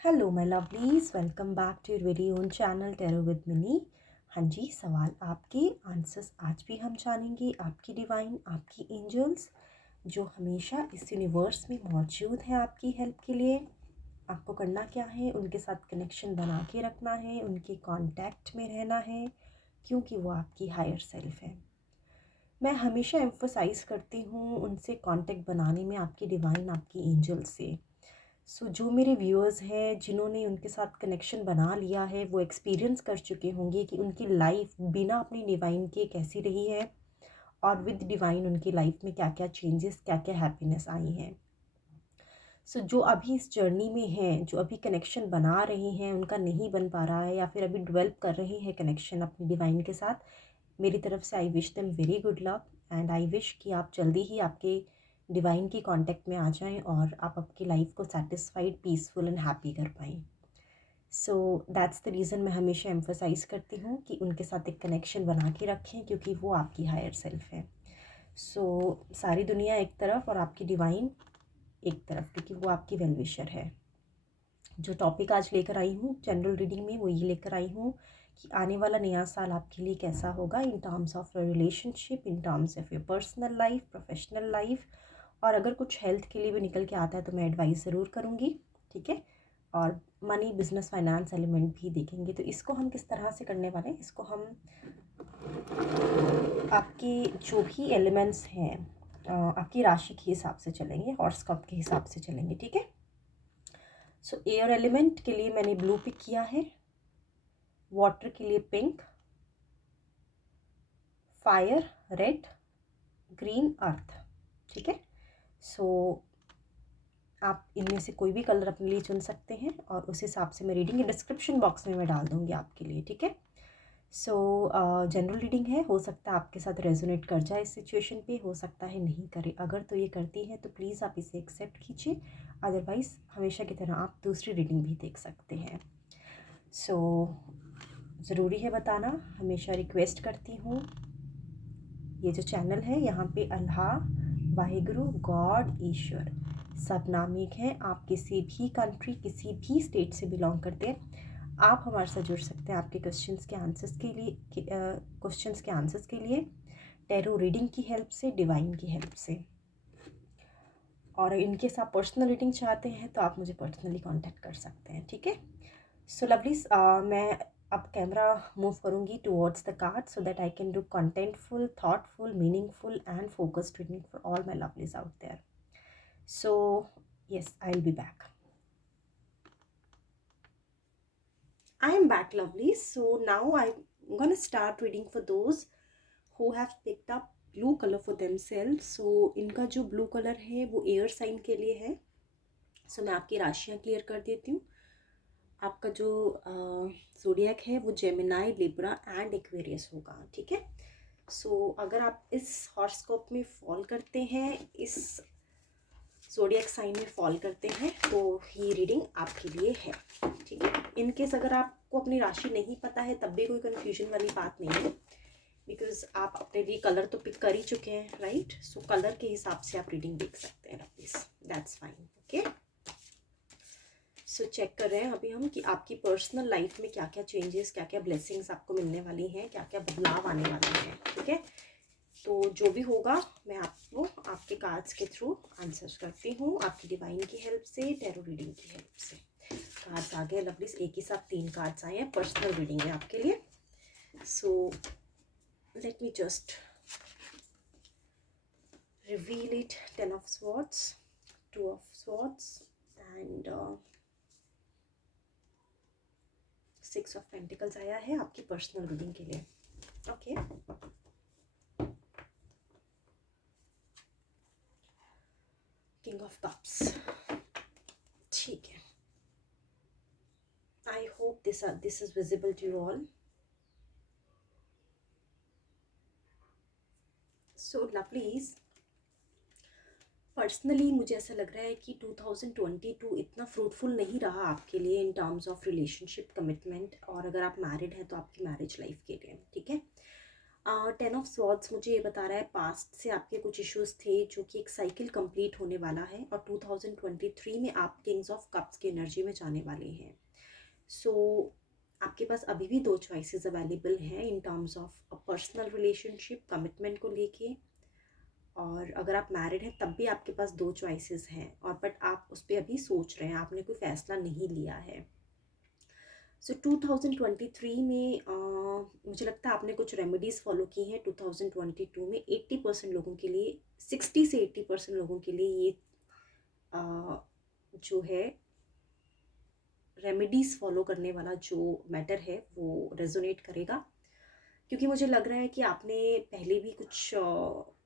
Hello my lovelies, welcome back to your very own channel Tarot with Mini. हाँ जी, सवाल आपके, आंसर्स आज भी हम जानेंगे। आपकी डिवाइन, आपकी एंजल्स जो हमेशा इस यूनिवर्स में मौजूद है आपकी हेल्प के लिए। आपको करना क्या है, उनके साथ कनेक्शन बना के रखना है, उनके कांटेक्ट में रहना है, क्योंकि वो आपकी हायर सेल्फ है। मैं हमेशा एम्फोसाइज़ करती हूँ उनसे कांटेक्ट बनाने में, आपकी डिवाइन, आपकी एंजल से। जो मेरे व्यूअर्स हैं जिन्होंने उनके साथ कनेक्शन बना लिया है, वो एक्सपीरियंस कर चुके होंगे कि उनकी लाइफ बिना अपनी डिवाइन के कैसी रही है और विद डिवाइन उनकी लाइफ में क्या क्या चेंजेस, क्या क्या हैप्पीनेस आई हैं। जो अभी इस जर्नी में हैं, जो अभी कनेक्शन बना रहे हैं, उनका नहीं बन पा रहा है या फिर अभी डेवलप कर रहे हैं कनेक्शन अपनी डिवाइन के साथ, मेरी तरफ से I wish them very good luck and I wish कि आप जल्दी ही आपके डिवाइन के कांटेक्ट में आ जाएं और आप आपकी लाइफ को सेटिस्फाइड, पीसफुल एंड हैप्पी कर पाएँ। सो दैट्स द रीज़न मैं हमेशा एम्फोसाइज़ करती हूँ कि उनके साथ एक कनेक्शन बना के रखें, क्योंकि वो आपकी हायर सेल्फ है। सारी दुनिया एक तरफ और आपकी डिवाइन एक तरफ, क्योंकि वो आपकी वेल विशर है। जो टॉपिक आज लेकर आई हूँ जनरल रीडिंग में, वो ये लेकर आई हूँ कि आने वाला नया साल आपके लिए कैसा होगा इन terms of relationship, in terms of your personal life, professional life, और अगर कुछ हेल्थ के लिए भी निकल के आता है तो मैं एडवाइस ज़रूर करूँगी, ठीक है। और मनी, बिजनेस, फाइनेंस एलिमेंट भी देखेंगे। तो इसको हम किस तरह से करने वाले हैं, इसको हम आपके जो भी एलिमेंट्स हैं आपकी राशि के हिसाब से चलेंगे, हॉरोस्कोप के हिसाब से चलेंगे, ठीक है। एयर एलिमेंट के लिए मैंने ब्लू पिक किया है, वाटर के लिए pink, fire red, green earth, ठीक है। आप इनमें से कोई भी कलर अपने लिए चुन सकते हैं और उस हिसाब से मैं रीडिंग डिस्क्रिप्शन बॉक्स में मैं डाल दूँगी आपके लिए, ठीक है। जनरल रीडिंग है, हो सकता है आपके साथ रेजोनेट कर जाए इस सिचुएशन पे, हो सकता है नहीं करे। अगर तो ये करती है तो प्लीज़ आप इसे एक्सेप्ट कीजिए, अदरवाइज़ हमेशा की तरह आप दूसरी रीडिंग भी देख सकते हैं। ज़रूरी है बताना, हमेशा रिक्वेस्ट करती हूँ, ये जो चैनल है यहाँ पे अल्लाह, वाहिगुरु, गॉड, ईश्वर सब नाम एक हैं। आप किसी भी कंट्री, किसी भी स्टेट से बिलोंग करते हैं, आप हमारे साथ जुड़ सकते हैं आपके क्वेश्चंस के आंसर्स के लिए टैरो रीडिंग की हेल्प से, डिवाइन की हेल्प से। और इनकेस आप पर्सनल रीडिंग चाहते हैं तो आप मुझे पर्सनली कांटेक्ट कर सकते हैं, ठीक है। लवलीज, मैं अब कैमरा मूव करूँगी towards the card so that I can do contentful, thoughtful, meaningful and focused reading for all my lovelies out there. Yes, I'll be back. I am back, lovelies. So now I'm gonna start reading for those who have picked up blue color for themselves. So इनका जो blue color है वो air sign के लिए है। मैं आपकी राशियाँ clear कर देती हूँ। आपका जो ज़ोडिएक है वो जेमिनाई, लिब्रा एंड एक्वेरियस होगा, ठीक है। अगर आप इस हॉरोस्कोप में फॉल करते हैं, इस ज़ोडिएक साइन में फॉल करते हैं, तो ये रीडिंग आपके लिए है, ठीक है। इनकेस अगर आपको अपनी राशि नहीं पता है तब भी कोई कन्फ्यूजन वाली बात नहीं है, बिकॉज आप अपने लिए कलर तो पिक कर ही चुके हैं, राइट। कलर के हिसाब से आप रीडिंग देख सकते हैं, please, that's fine, okay. Check कर रहे हैं अभी हम कि आपकी पर्सनल लाइफ में क्या क्या चेंजेस, क्या क्या ब्लेसिंग्स आपको मिलने वाली हैं, क्या क्या बदलाव आने वाले हैं, ठीक है। जो भी होगा मैं आपको आपके कार्ड्स के थ्रू आंसर करती हूँ, आपकी डिवाइन की हेल्प से, टैरो रीडिंग की हेल्प से। कार्ड्स आ गए लवलीज, एक ही साथ 3 कार्ड्स आए हैं पर्सनल रीडिंग में आपके लिए। Let me just reveal it. 10 of swords, 2 of swords and 6 of pentacles आया है आपकी पर्सनल रीडिंग के लिए, ओके। किंग ऑफ कप्स, ठीक है। I hope this is visible to you all. Lovelies, personally मुझे ऐसा लग रहा है कि 2022 इतना फ्रूटफुल नहीं रहा आपके लिए इन टर्म्स ऑफ रिलेशनशिप, कमिटमेंट, और अगर आप मैरिड हैं तो आपकी मैरिज लाइफ के लिए, ठीक है। 10 ऑफ स्वॉर्ड्स मुझे ये बता रहा है पास्ट से आपके कुछ इश्यूज थे जो कि एक साइकिल कंप्लीट होने वाला है, और 2023 में आप किंग्स ऑफ कप्स की एनर्जी में जाने वाले हैं। सो आपके पास अभी भी दो चॉइसेस अवेलेबल हैं इन terms of a personal relationship, commitment को लेके। और अगर आप मैरिड हैं तब भी आपके पास दो चॉइसेस हैं, और बट आप उस पर अभी सोच रहे हैं, आपने कोई फैसला नहीं लिया है। सो 2023 में मुझे लगता है आपने कुछ रेमेडीज़ फॉलो की हैं। 2022 में 80% लोगों के लिए, 60 से 80% लोगों के लिए ये जो है रेमेडीज़ फॉलो करने वाला जो मैटर है वो रेजोनेट करेगा, क्योंकि मुझे लग रहा है कि आपने पहले भी कुछ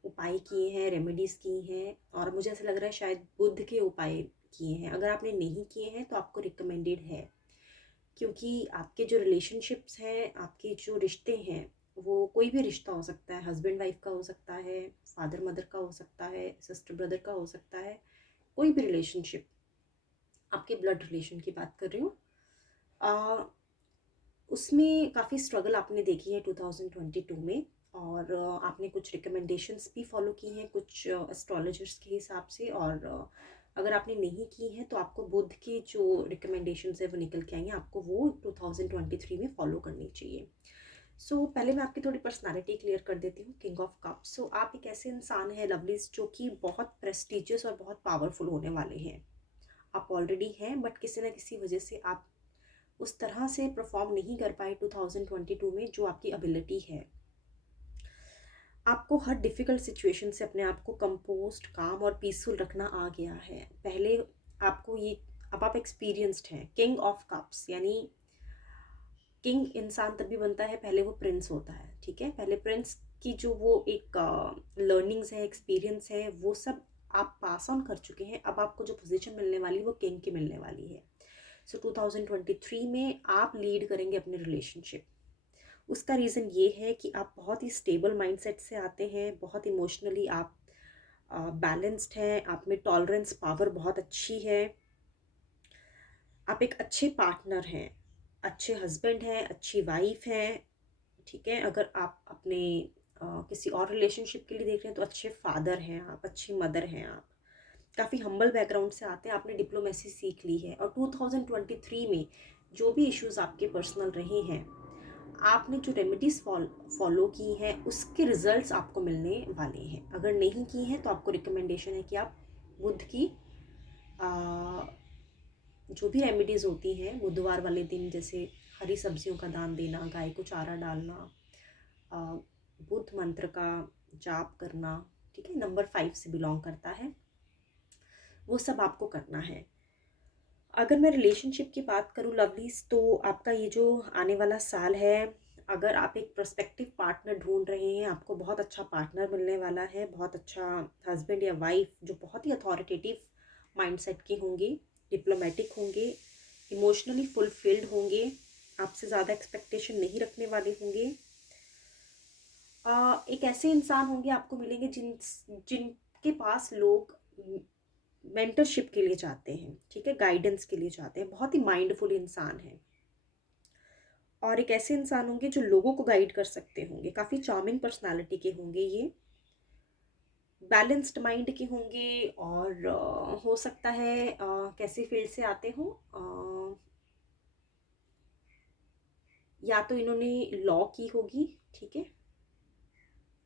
उपाय किए हैं, रेमेडीज़ की हैं, और मुझे ऐसा लग रहा है शायद बुद्ध के उपाय किए हैं। अगर आपने नहीं किए हैं तो आपको रिकमेंडेड है, क्योंकि आपके जो रिलेशनशिप्स हैं, आपके जो रिश्ते हैं, वो कोई भी रिश्ता हो सकता है, हस्बैंड वाइफ का हो सकता है, फादर मदर का हो सकता है, सिस्टर ब्रदर का हो सकता है, कोई भी रिलेशनशिप, आपके ब्लड रिलेशन की बात कर रही हूँ। उसमें काफ़ी स्ट्रगल आपने देखी है 2022 में, और आपने कुछ रिकमेंडेशंस भी फॉलो की हैं कुछ एस्ट्रोलॉजर्स के हिसाब से, और अगर आपने नहीं की हैं तो आपको बुद्ध की जो रिकमेंडेशंस है वो निकल के आई हैं, आपको वो 2023 में फॉलो करनी चाहिए। सो पहले मैं आपकी थोड़ी पर्सनालिटी क्लियर कर देती हूँ। किंग ऑफ कप्स, सो आप एक ऐसे इंसान हैं लवलीज जो कि बहुत प्रेस्टिजियस और बहुत पावरफुल होने वाले हैं। आप ऑलरेडी हैं, बट किसी ना किसी वजह से आप उस तरह से परफॉर्म नहीं कर पाए 2022 में जो आपकी एबिलिटी है। आपको हर डिफ़िकल्ट सिचुएशन से अपने आप को कंपोज्ड, काम और पीसफुल रखना आ गया है। पहले आपको ये, अब आप एक्सपीरियंस्ड हैं। किंग ऑफ कप्स यानी किंग इंसान तभी बनता है पहले वो प्रिंस होता है, ठीक है। पहले प्रिंस की जो वो एक लर्निंग्स है, एक्सपीरियंस है, वो सब आप पास ऑन कर चुके हैं। अब आपको जो पोजीशन मिलने वाली वो किंग की मिलने वाली है। सो 2023 में आप लीड करेंगे अपने रिलेशनशिप। उसका रीज़न ये है कि आप बहुत ही स्टेबल माइंडसेट से आते हैं, बहुत इमोशनली आप बैलेंस्ड हैं, आप में टॉलरेंस पावर बहुत अच्छी है, आप एक अच्छे पार्टनर हैं, अच्छे हस्बैंड हैं, अच्छी वाइफ हैं, ठीक है। अगर आप अपने किसी और रिलेशनशिप के लिए देख रहे हैं तो अच्छे फादर हैं आप, अच्छी मदर हैं आप, काफ़ी हम्बल बैकग्राउंड से आते हैं, आपने डिप्लोमेसी सीख ली है। और 2023 में जो भी इश्यूज आपके पर्सनल रहे हैं, आपने जो रेमेडीज़ फॉलो की हैं उसके रिजल्ट्स आपको मिलने वाले हैं। अगर नहीं की हैं तो आपको रिकमेंडेशन है कि आप बुध की जो भी रेमेडीज़ होती हैं बुधवार वाले दिन, जैसे हरी सब्जियों का दान देना, गाय को चारा डालना, बुध मंत्र का जाप करना, ठीक है, नंबर 5 से बिलोंग करता है, वो सब आपको करना है। अगर मैं रिलेशनशिप की बात करूँ लवलीज, तो आपका ये जो आने वाला साल है, अगर आप एक प्रोस्पेक्टिव पार्टनर ढूंढ रहे हैं, आपको बहुत अच्छा पार्टनर मिलने वाला है, बहुत अच्छा हस्बैंड या वाइफ जो बहुत ही अथॉरिटेटिव माइंडसेट के होंगे, डिप्लोमेटिक होंगे, इमोशनली फुलफिल्ड होंगे, आपसे ज़्यादा एक्सपेक्टेशन नहीं रखने वाले होंगे। एक ऐसे इंसान होंगे आपको मिलेंगे जिनके पास लोग मेंटरशिप के लिए चाहते हैं, ठीक है, गाइडेंस के लिए चाहते हैं, बहुत ही माइंडफुल इंसान है। और एक ऐसे इंसान होंगे जो लोगों को गाइड कर सकते होंगे, काफ़ी चार्मिंग पर्सनालिटी के होंगे, ये बैलेंस्ड माइंड के होंगे, और हो सकता है कैसे फील्ड से आते हो, या तो इन्होंने लॉ की होगी, ठीक है,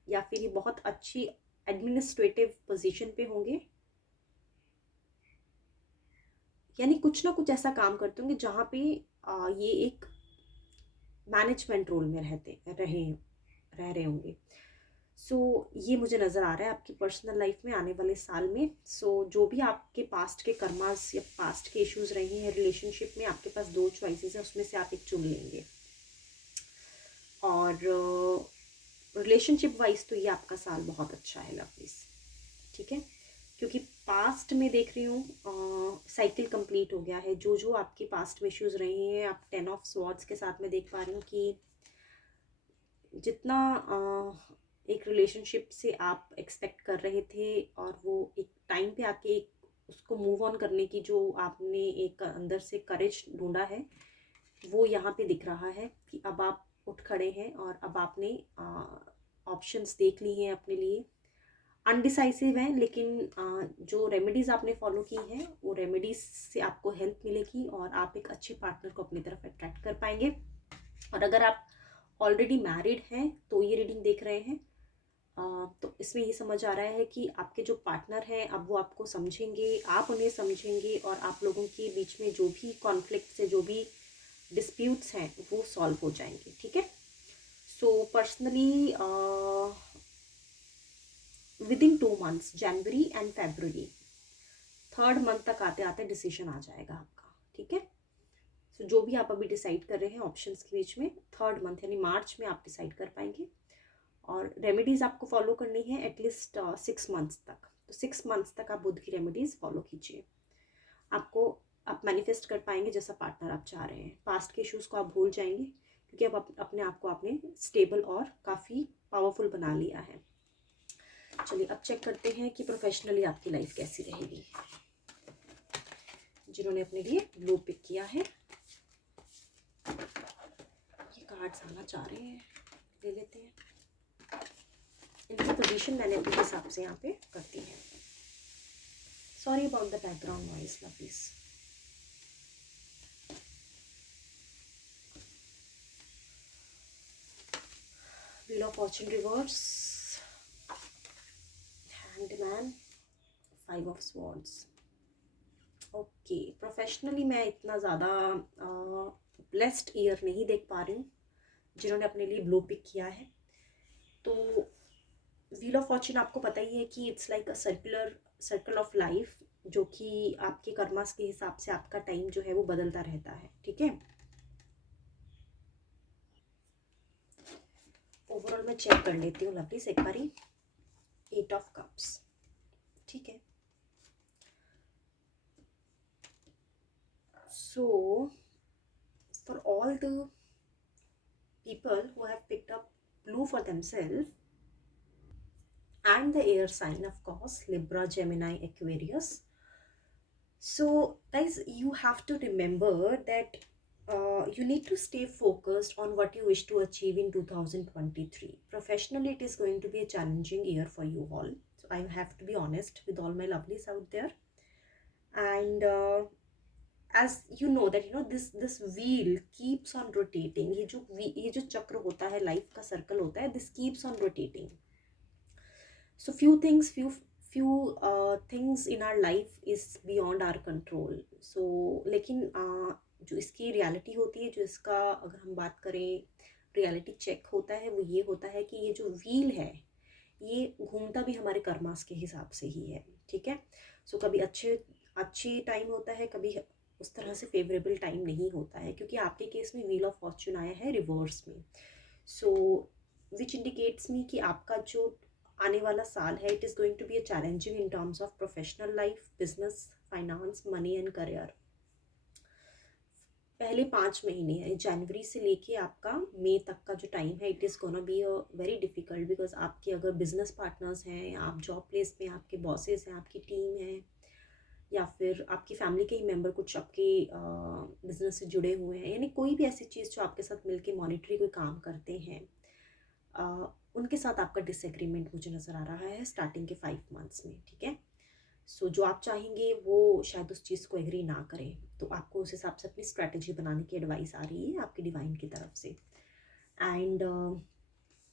या फिर ये बहुत अच्छी एडमिनिस्ट्रेटिव पोजीशन पे होंगे, यानी कुछ ना कुछ ऐसा काम करते होंगे जहाँ पे ये एक मैनेजमेंट रोल में रह रहे होंगे। सो ये मुझे नज़र आ रहा है आपकी पर्सनल लाइफ में आने वाले साल में। सो जो भी आपके पास्ट के कर्मास या पास्ट के इश्यूज रहे हैं रिलेशनशिप में, आपके पास दो चॉइसेस हैं, उसमें से आप एक चुन लेंगे। और रिलेशनशिप वाइज तो ये आपका साल बहुत अच्छा है लवलीज, ठीक है, क्योंकि पास्ट में देख रही हूँ साइकिल कंप्लीट हो गया है। जो जो आपके पास्ट में इश्यूज रहे हैं, आप 10 ऑफ स्वॉर्ड्स के साथ में देख पा रही हूँ कि जितना एक रिलेशनशिप से आप एक्सपेक्ट कर रहे थे, और वो एक टाइम पे आके एक उसको मूव ऑन करने की जो आपने एक अंदर से करेज ढूंढा है, वो यहाँ पे दिख रहा है कि अब आप उठ खड़े हैं, और अब आपने ऑप्शंस देख ली हैं अपने लिए, अनडिसाइसिव हैं, लेकिन जो रेमेडीज़ आपने फॉलो की हैं वो रेमेडीज से आपको हेल्प मिलेगी और आप एक अच्छे पार्टनर को अपनी तरफ अट्रैक्ट कर पाएंगे। और अगर आप ऑलरेडी मैरिड हैं तो ये रीडिंग देख रहे हैं तो इसमें ये समझ आ रहा है कि आपके जो पार्टनर हैं अब वो आपको समझेंगे, आप उन्हें समझेंगे और आप लोगों के बीच में जो भी कॉन्फ्लिक्ट्स है, जो भी डिस्प्यूट्स हैं वो सॉल्व हो जाएंगे। ठीक है, so personally with in 2 months, January and February, 3rd month तक आते आते डिसीजन आ जाएगा आपका। ठीक है, सो जो भी आप अभी डिसाइड कर रहे हैं ऑप्शंस के बीच में, 3rd मंथ यानी मार्च में आप डिसाइड कर पाएंगे। और रेमेडीज़ आपको फॉलो करनी है एटलीस्ट 6 मंथ्स तक। तो 6 मंथ्स तक आप बुद्ध की रेमेडीज़ फॉलो कीजिए, आपको आप मैनिफेस्ट कर पाएंगे जैसा पार्टनर आप चाह रहे हैं। पास्ट के इश्यूज़ को आप भूल जाएंगे क्योंकि अब अपने आप को आपने स्टेबल और काफ़ी पावरफुल बना लिया है। चलिए अब चेक करते हैं कि प्रोफेशनली आपकी लाइफ कैसी रहेगी। जिन्होंने अपने लिए ब्लू पिक किया है, ये कार्ड्स आना चाह रहे हैं, ले लेते हैं। इनकी पोजीशन मैंने अपने हिसाब से यहाँ पे कर दी है। Sorry about the background noise lovelies. Wheel of Fortune reverse, handman, 5 of swords. Okay, professionally मैं इतना ज़्यादा ब्लेस्ड ईयर नहीं देख पा रही हूँ जिन्होंने अपने लिए ब्लू पिक किया है। तो व्हील ऑफ फॉर्च्यून आपको पता ही है कि it's like a circle of life, जो कि आपके कर्मास के हिसाब से आपका टाइम जो है वो बदलता रहता है। ठीक है, ओवरऑल मैं चेक कर लेती हूँ लवलीज एक बारी। 8 ऑफ कप्स, ठीक है। So for all the people who have picked up blue for themselves and the air sign, of course, Libra, Gemini, Aquarius. So guys, you have to remember that you need to stay focused on what you wish to achieve in 2023. Professionally, it is going to be a challenging year for you all, so I have to be honest with all my lovelies out there. And as you know that this wheel keeps on rotating, ये जो चक्र होता है, life का circle होता है, this keeps on rotating. So few things in our life is beyond our control. So लेकिन जो इसकी रियलिटी होती है, जो इसका अगर हम बात करें रियलिटी चेक होता है, वो ये होता है कि ये जो व्हील है ये घूमता भी हमारे कर्मास के हिसाब से ही है। ठीक है, सो कभी अच्छे टाइम होता है, कभी उस तरह से फेवरेबल टाइम नहीं होता है, क्योंकि आपके केस में व्हील ऑफ फॉर्च्यून आया है रिवर्स में। सो विच इंडिकेट्स मी कि आपका जो आने वाला साल है, it is going to be a challenging in terms of professional life, business, finance, money and career. पहले 5 महीने हैं, जनवरी से लेके आपका मई तक का जो टाइम है, it is gonna be a very difficult, because आपके अगर बिजनेस पार्टनर्स हैं, आप जॉब प्लेस में आपके बॉसेस हैं, आपकी टीम है, या फिर आपकी फैमिली के ही मेंबर कुछ आपके बिजनेस से जुड़े हुए हैं, यानी कोई भी ऐसी चीज़ जो आपके साथ मिलके मॉनिटरी कोई काम करते हैं, उनके साथ आपका डिसएग्रीमेंट मुझे नज़र आ रहा है स्टार्टिंग के 5 मंथ्स में। ठीक है, सो जो आप चाहेंगे वो शायद उस चीज़ को एग्री ना करें, तो आपको उस हिसाब से अपनी स्ट्रैटेजी बनाने की एडवाइस आ रही है आपकी डिवाइन की तरफ से। एंड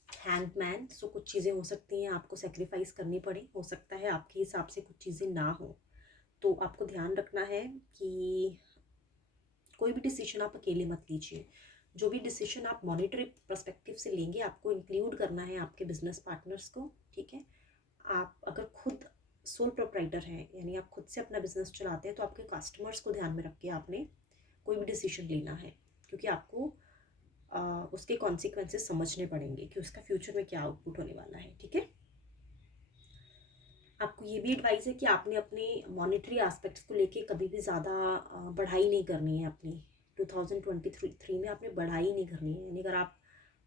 हैंडमैन, सो कुछ चीज़ें हो सकती हैं आपको सेक्रीफाइस करनी पड़े, हो सकता है आपके हिसाब से कुछ चीज़ें ना हो, तो आपको ध्यान रखना है कि कोई भी डिसीजन आप अकेले मत लीजिए। जो भी डिसीजन आप मॉनिटरी पर्सपेक्टिव से लेंगे, आपको इंक्लूड करना है आपके बिजनेस पार्टनर्स को। ठीक है, आप अगर खुद सोल प्रोप्राइटर हैं, यानी आप खुद से अपना बिजनेस चलाते हैं, तो आपके कस्टमर्स को ध्यान में रख के आपने कोई भी डिसीजन लेना है, क्योंकि आपको उसके कॉन्सिक्वेंसेस समझने पड़ेंगे कि उसका फ्यूचर में क्या आउटपुट होने वाला है। ठीक है, आपको ये भी एडवाइस है कि आपने अपने मॉनेटरी एस्पेक्ट्स को लेके कभी भी ज़्यादा बढ़ाई नहीं करनी है अपनी। 2023 में आपने बढ़ाई नहीं करनी है, यानी अगर आप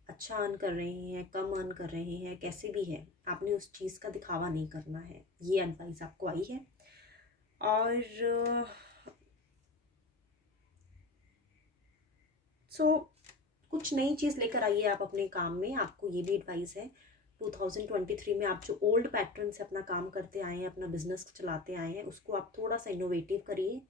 अच्छा अर्न कर रहे हैं, कम अर्न कर रहे हैं, कैसे भी है, आपने उस चीज़ का दिखावा नहीं करना है। ये एडवाइस आपको आई है। और सो कुछ नई चीज़ लेकर आइए आप अपने काम में, आपको ये भी एडवाइस है। 2023 में आप जो ओल्ड पैटर्न से अपना काम करते आए हैं, अपना बिजनेस चलाते आए हैं, उसको आप थोड़ा सा इनोवेटिव करिए,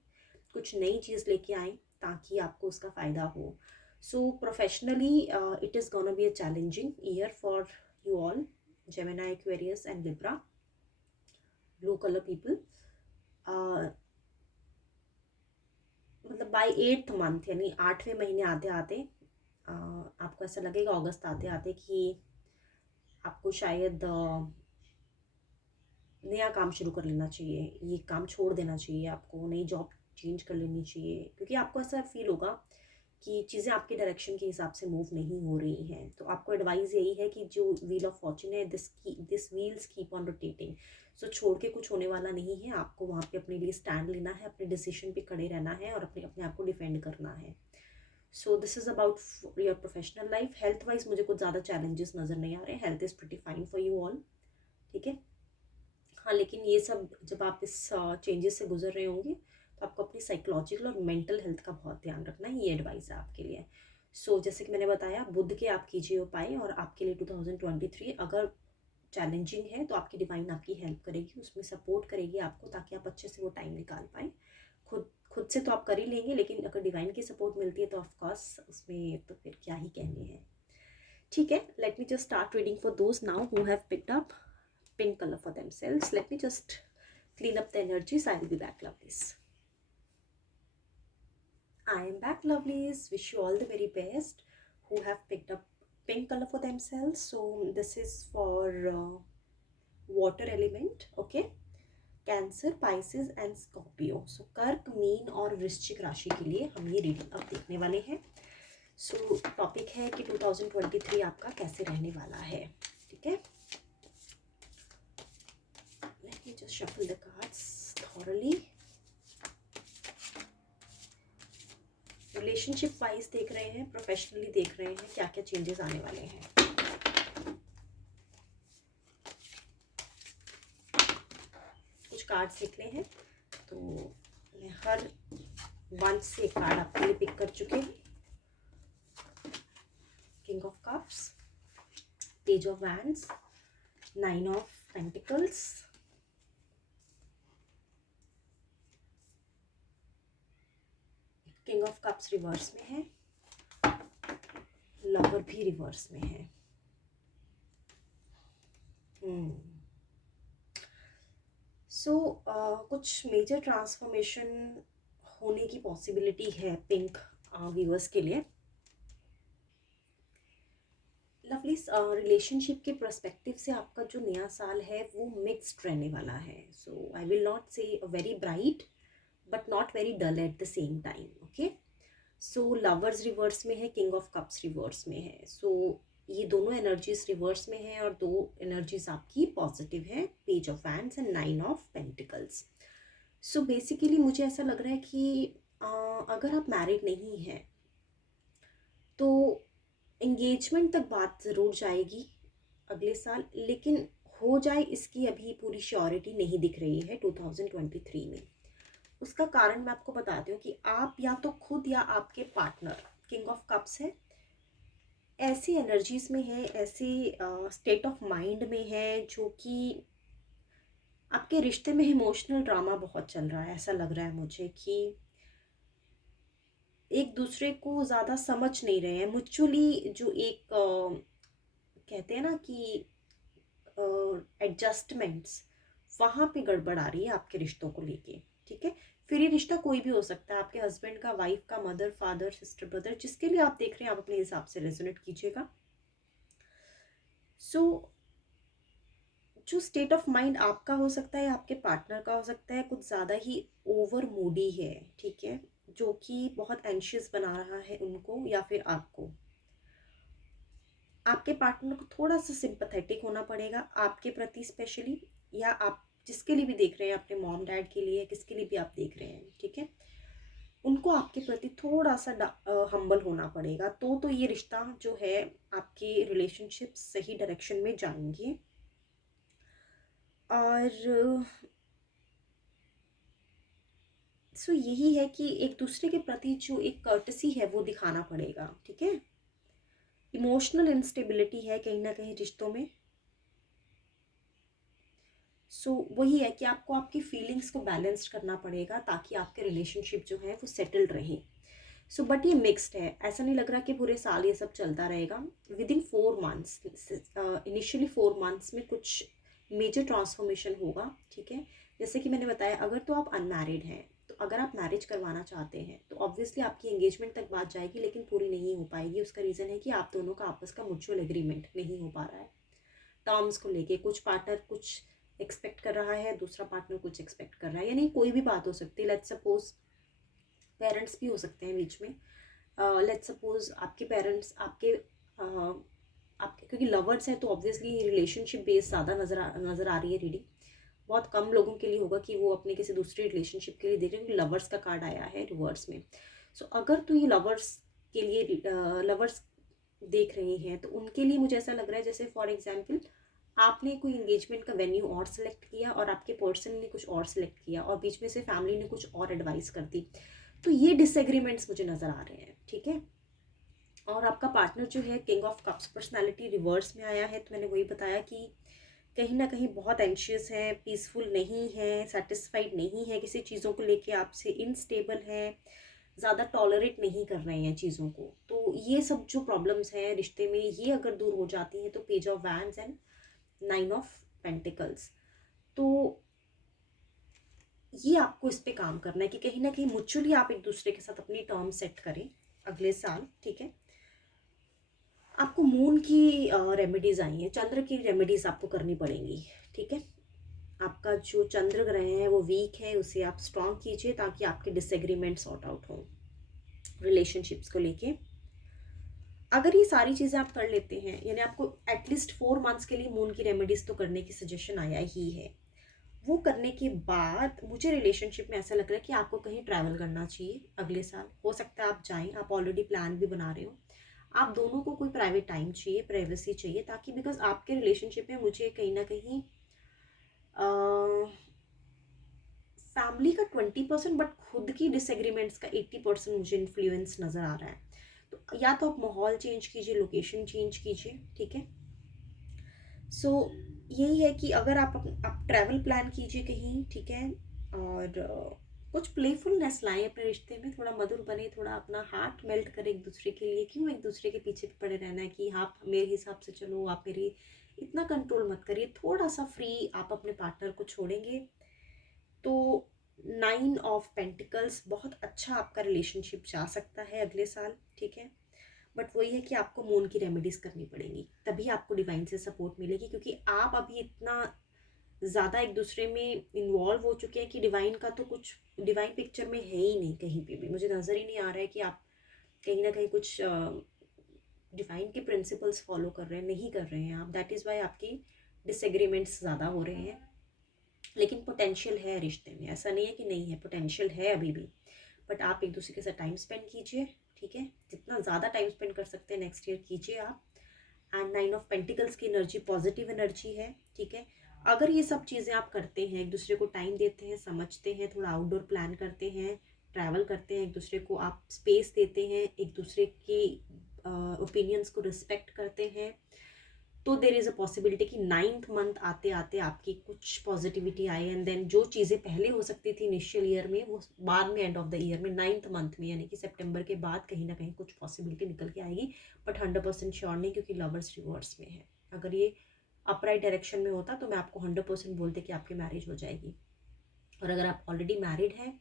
कुछ नई चीज़ लेके आए ताकि आपको उसका फ़ायदा हो. So professionally it is gonna be a challenging year for you all, Gemini, Aquarius and Libra, blue colour people. मतलब बाय 8th मंथ, यानी 8वें महीने आते आते आपको ऐसा लगेगा अगस्त आते आते कि आपको शायद नया काम शुरू कर लेना चाहिए, ये काम छोड़ देना चाहिए, आपको नई जॉब चेंज कर लेनी चाहिए, क्योंकि आपको ऐसा फील होगा कि चीज़ें आपके डायरेक्शन के हिसाब से मूव नहीं हो रही हैं. तो आपको एडवाइस यही है कि जो व्हील ऑफ फॉर्चून है, this wheels keep on rotating. So छोड़ के कुछ होने वाला नहीं है. आपको वहाँ पे अपने लिए स्टैंड लेना है, अपने डिसीजन पे खड़े रहना है और अपने अपने आप को डिफेंड करना है. So this is about your professional life. Health wise मुझे कुछ ज़्यादा चैलेंजेस नज़र नहीं आ रहे. Health is pretty fine for you all. ठीक है. हाँ, लेकिन ये सब जब आप इस चेंजेस से गुजर रहे होंगे तो आपको अपनी साइकोलॉजिकल और मेंटल हेल्थ का बहुत ध्यान रखना है. ये एडवाइस है आपके लिए. सो जैसे कि मैंने बताया, बुध के आप कीजिए उपाय, और आपके लिए 2023 अगर चैलेंजिंग है तो आपकी डिवाइन आपकी हेल्प करेगी, उसमें सपोर्ट करेगी आपको, ताकि आप अच्छे से वो टाइम निकाल पाएँ. खुद से तो आप कर ही लेंगे, लेकिन अगर डिवाइन की सपोर्ट मिलती है तो ऑफकोर्स उसमें तो फिर क्या ही कहने हैं. ठीक है, let me just start reading for those now who have picked up pink color for themselves. Let me just clean up the energies. I will be back, lovelies. I am back, lovelies. Wish you all the very best who have picked up pink color for themselves. So this is for water element. Okay, Cancer, Pisces and Scorpio. So कर्क, mean और वृश्चिक राशि के लिए हम ये reading अब देखने वाले हैं. सो टॉपिक है कि 2023 आपका कैसे रहने वाला है. ठीक है. Let me just shuffle the cards thoroughly. Relationship wise देख रहे हैं, प्रोफेशनली देख रहे हैं, क्या क्या चेंजेस आने वाले हैं. कुछ कार्ड्स देखने हैं तो मैं हर वन से एक कार्ड आपके लिए पिक कर चुके हैं. King of cups, page of wands, 9 of pentacles, king of cups reverse में है, लवर भी रिवर्स में है. कुछ मेजर ट्रांसफॉर्मेशन होने की पॉसिबिलिटी है पिंक व्यूअर्स के लिए. लवली, रिलेशनशिप के पर्सपेक्टिव से आपका जो नया साल है वो मिक्स्ड रहने वाला है. So I will not say very bright but not very dull at the same time. Okay. So lovers reverse में है, किंग ऑफ कप्स रिवर्स में है. सो ये दोनों एनर्जीज रिवर्स में है और दो एनर्जीज आपकी पॉजिटिव है, page of wands and 9 of pentacles. So basically मुझे ऐसा लग रहा है कि अगर आप मैरिड नहीं हैं तो एंगेजमेंट तक बात ज़रूर जाएगी अगले साल, लेकिन हो जाए इसकी अभी पूरी श्योरिटी नहीं दिख रही है 2023 में. उसका कारण मैं आपको बताती हूँ कि आप या तो खुद या आपके पार्टनर, किंग ऑफ कप्स है, ऐसी एनर्जीज में है, ऐसी स्टेट ऑफ माइंड में है जो कि आपके रिश्ते में इमोशनल ड्रामा बहुत चल रहा है. ऐसा लग रहा है मुझे कि एक दूसरे को ज़्यादा समझ नहीं रहे हैं. म्यूचुअली जो एक कहते हैं ना कि एडजस्टमेंट्स, वहाँ पे गड़बड़ आ रही है आपके रिश्तों को लेके. ठीक है. फिर ये रिश्ता कोई भी हो सकता है, आपके हस्बैंड का, वाइफ का, मदर, फादर, सिस्टर, ब्रदर, जिसके लिए आप देख रहे हैं आप अपने हिसाब से रेजोनेट कीजिएगा. सो जो स्टेट ऑफ माइंड आपका हो सकता है, आपके पार्टनर का हो सकता है, कुछ ज़्यादा ही ओवर मूडी है. ठीक है. जो कि बहुत एंशियस बना रहा है उनको या फिर आपको. आपके पार्टनर को थोड़ा सा सिंपैथेटिक होना पड़ेगा आपके प्रति स्पेशली, या आप जिसके लिए भी देख रहे हैं, अपने मॉम डैड के लिए, किसके लिए भी आप देख रहे हैं. ठीक है. उनको आपके प्रति थोड़ा सा हम्बल होना पड़ेगा. तो ये रिश्ता जो है, आपके रिलेशनशिप सही डायरेक्शन में जाएंगे. और सो यही है कि एक दूसरे के प्रति जो एक कर्टसी है वो दिखाना पड़ेगा. ठीक है. इमोशनल इंस्टेबिलिटी है कहीं ना कहीं रिश्तों में. सो वही है कि आपको आपकी फीलिंग्स को बैलेंस्ड करना पड़ेगा ताकि आपके रिलेशनशिप जो है वो सेटल्ड रहे। सो बट ये मिक्स्ड है, ऐसा नहीं लग रहा कि पूरे साल ये सब चलता रहेगा। With in 4 months, initially 4 months में कुछ मेजर ट्रांसफॉर्मेशन होगा, ठीक है। जैसे कि मैंने बताया, अगर तो आप अनमैरिड हैं, तो अगर आप मैरिज करवाना चाहते हैं तो ऑब्वियसली आपकी एंगेजमेंट तक बात जाएगी, लेकिन पूरी नहीं हो पाएगी। उसका रीज़न है कि आप दोनों का आपस का म्यूचुअल एग्रीमेंट नहीं हो पा रहा है टर्म्स को लेके। कुछ पार्टनर कुछ एक्सपेक्ट कर रहा है, दूसरा पार्टनर कुछ एक्सपेक्ट कर रहा है, यानी कोई भी बात हो सकती है। लेट्स सपोज पेरेंट्स भी हो सकते हैं बीच में। लेट्स सपोज आपके पेरेंट्स आपके क्योंकि लवर्स हैं तो ऑब्वियसली रिलेशनशिप बेस ज़्यादा नज़र आ रही है रीडिंग। बहुत कम लोगों के लिए होगा कि वो अपने किसी दूसरे रिलेशनशिप के लिए देख रहे हैं, क्योंकि लवर्स का कार्ड आया है रिवर्स में। सो अगर तो ये लवर्स के लिए लवर्स देख रहे हैं तो उनके लिए मुझे ऐसा लग रहा है जैसे फॉर एग्जांपल आपने कोई इंगेजमेंट का वेन्यू और सेलेक्ट किया और आपके पर्सन ने कुछ और सेलेक्ट किया और बीच में से फैमिली ने कुछ और एडवाइस कर दी, तो ये डिसएग्रीमेंट्स मुझे नज़र आ रहे हैं, ठीक है। और आपका पार्टनर जो है king of cups personality reverse में आया है, तो मैंने वही बताया कि कहीं ना कहीं बहुत एंशियस है, पीसफुल नहीं है, सेटिस्फाइड नहीं है किसी चीज़ों को लेके, आपसे इनस्टेबल है, ज़्यादा टॉलरेट नहीं कर रहे हैं चीज़ों को। तो ये सब जो प्रॉब्लम्स हैं रिश्ते में, ये अगर दूर हो जाती हैं तो page of wands and 9 of pentacles, तो ये आपको इस पे काम करना है कि कहीं ना कहीं म्यूचुअली आप एक दूसरे के साथ अपनी टर्म सेट करें अगले साल, ठीक है। आपको मून की रेमेडीज आई हैं, चंद्र की रेमेडीज आपको करनी पड़ेंगी, ठीक है। आपका जो चंद्र ग्रह है वो वीक है, उसे आप स्ट्रॉन्ग कीजिए ताकि आपके डिसएग्रीमेंट सॉर्ट आउट हों रिलेशनशिप्स को लेके। अगर ये सारी चीज़ें आप कर लेते हैं, यानी आपको एटलीस्ट 4 मंथ्स के लिए मून की रेमेडीज तो करने की सजेशन आया ही है। वो करने के बाद मुझे रिलेशनशिप में ऐसा लग रहा है कि आपको कहीं ट्रैवल करना चाहिए अगले साल। हो सकता है आप जाएं, आप ऑलरेडी प्लान भी बना रहे हो। आप दोनों को कोई प्राइवेट टाइम चाहिए, प्राइवेसी चाहिए, ताकि बिकॉज आपके रिलेशनशिप में मुझे कहीं ना कहीं फैमिली का 20% बट खुद की डिसएग्रीमेंट्स का 80% मुझे इन्फ्लुएंस नज़र आ रहा है। तो या तो आप माहौल चेंज कीजिए, लोकेशन चेंज कीजिए, ठीक है। सो यही है कि अगर आप ट्रैवल प्लान कीजिए कहीं, ठीक है। और कुछ प्लेफुलनेस लाएं अपने रिश्ते में, थोड़ा मधुर बने, थोड़ा अपना हार्ट मेल्ट करें एक दूसरे के लिए। क्यों एक दूसरे के पीछे पड़े रहना है कि आप मेरे हिसाब से चलो, आप मेरी, इतना कंट्रोल मत करिए। थोड़ा सा फ्री आप अपने पार्टनर को छोड़ेंगे तो 9 ऑफ पेंटिकल्स बहुत अच्छा आपका रिलेशनशिप जा सकता है अगले साल, ठीक है। बट वही है कि आपको मून की रेमेडीज करनी पड़ेंगी, तभी आपको डिवाइन से सपोर्ट मिलेगी, क्योंकि आप अभी इतना ज़्यादा एक दूसरे में इन्वॉल्व हो चुके हैं कि डिवाइन का तो कुछ, डिवाइन पिक्चर में है ही नहीं कहीं पे भी। मुझे नज़र ही नहीं आ रहा है कि आप कहीं ना कहीं कुछ डिवाइन के प्रिंसिपल्स फॉलो कर रहे हैं, नहीं कर रहे हैं आप। दैट इज़ वाई आपकी डिसएग्रीमेंट्स ज़्यादा हो रहे हैं। लेकिन पोटेंशियल है रिश्ते में, ऐसा नहीं है कि नहीं है, पोटेंशियल है अभी भी। बट आप एक दूसरे के साथ टाइम स्पेंड कीजिए, ठीक है। जितना ज़्यादा टाइम स्पेंड कर सकते हैं नेक्स्ट ईयर कीजिए आप। एंड 9 ऑफ पेंटिकल्स की एनर्जी पॉजिटिव एनर्जी है, ठीक है। अगर ये सब चीज़ें आप करते हैं, एक दूसरे को टाइम देते हैं, समझते हैं, थोड़ा आउटडोर प्लान करते हैं, ट्रैवल करते हैं, एक दूसरे को आप स्पेस देते हैं, एक दूसरे की ओपिनियंस को रिस्पेक्ट करते हैं, तो देर इज़ अ पॉसिबिलिटी कि 9th मंथ आते आते आपकी कुछ पॉजिटिविटी आए। एंड देन जो चीज़ें पहले हो सकती थी इनिशियल ईयर में, वो बाद में एंड ऑफ द ईयर में 9th मंथ में, यानी कि सितंबर के बाद कहीं ना कहीं कुछ पॉसिबिलिटी निकल के आएगी। बट 100% श्योर नहीं, क्योंकि लवर्स रिवर्स में है। अगर ये अपराइट डायरेक्शन में होता तो मैं आपको 100% बोलते कि आपकी मैरिज हो जाएगी। और अगर आप ऑलरेडी मैरिड हैं,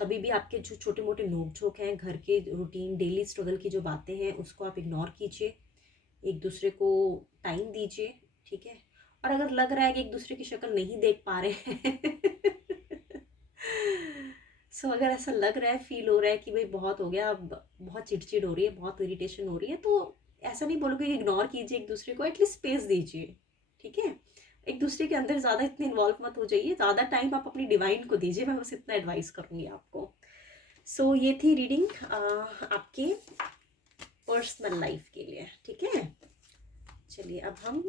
तभी भी आपके जो छोटे मोटे नोक झोंक हैं, घर के रूटीन डेली स्ट्रगल की जो बातें हैं, उसको आप इग्नोर कीजिए, एक दूसरे को टाइम दीजिए, ठीक है। और अगर लग रहा है कि एक दूसरे की शक्ल नहीं देख पा रहे हैं सो अगर ऐसा लग रहा है, फील हो रहा है कि भाई बहुत हो गया, अब बहुत चिड़चिड़ हो रही है, बहुत इरिटेशन हो रही है, तो ऐसा नहीं बोलोगे कि इग्नोर कीजिए एक दूसरे को, एटलीस्ट स्पेस दीजिए, ठीक है। एक दूसरे के अंदर ज़्यादा इतने इन्वॉल्व मत हो जाइए, ज़्यादा टाइम आप अपनी डिवाइन को दीजिए, मैं बस इतना एडवाइस करूँगी आपको। सो ये थी रीडिंग आपके पर्सनल लाइफ के लिए, ठीक है। चलिए अब हम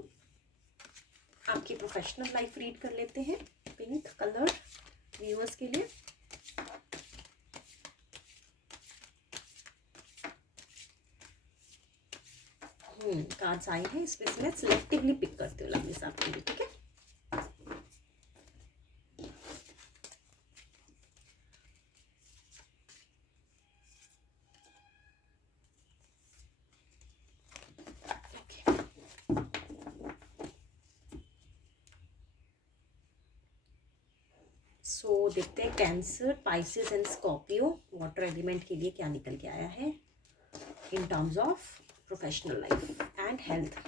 आपकी प्रोफेशनल लाइफ रीड कर लेते हैं, पिंक कलर व्यूअर्स के लिए। कार्ड्स आए हैं, इसमें से मैं सिलेक्टिवली पिक करती हूँ लवली साहब के लिए, ठीक है। सो देखते हैं cancer, Pisces and Scorpio water element के लिए क्या निकल के आया है इन terms of professional life and health.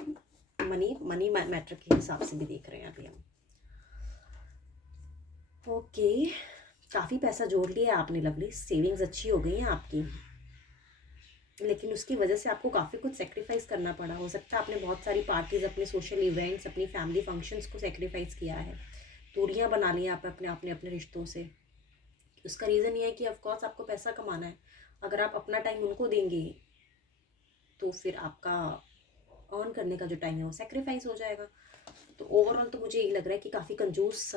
Money matter के हिसाब से भी देख रहे हैं अभी हम। ओके, काफ़ी पैसा जोड़ लिया आपने लवली, सेविंग्स अच्छी हो गई हैं आपकी, लेकिन उसकी वजह से आपको काफ़ी कुछ सेक्रीफाइस करना पड़ा। हो सकता है आपने बहुत सारी पार्टीज़, अपने सोशल इवेंट्स, अपनी फैमिली फंक्शंस को सेक्रीफाइस किया है, दूरियां बना ली आप अपने अपने अपने रिश्तों से। उसका रीज़न ये है कि ऑफकोर्स आपको पैसा कमाना है, अगर आप अपना टाइम उनको देंगे तो फिर आपका अर्न करने का जो टाइम है वो सेक्रीफाइस हो जाएगा। तो ओवरऑल तो मुझे यही लग रहा है कि काफ़ी कंजूस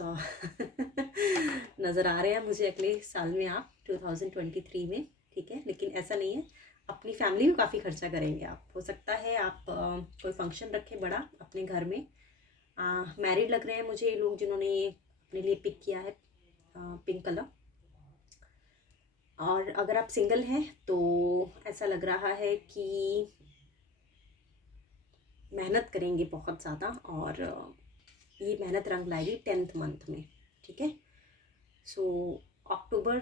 नज़र आ रहे हैं मुझे अगले साल में आप 2023 में, ठीक है। लेकिन ऐसा नहीं है, अपनी फैमिली में काफ़ी खर्चा करेंगे आप। हो सकता है आप कोई फंक्शन रखें बड़ा अपने घर में। मैरिड लग रहे हैं मुझे ये लोग जिन्होंने ये अपने लिए पिक किया है पिंक कलर। और अगर आप सिंगल हैं तो ऐसा लग रहा है कि मेहनत करेंगे बहुत ज़्यादा, और ये मेहनत रंग लाएगी 10th मंथ में, ठीक है। सो अक्टूबर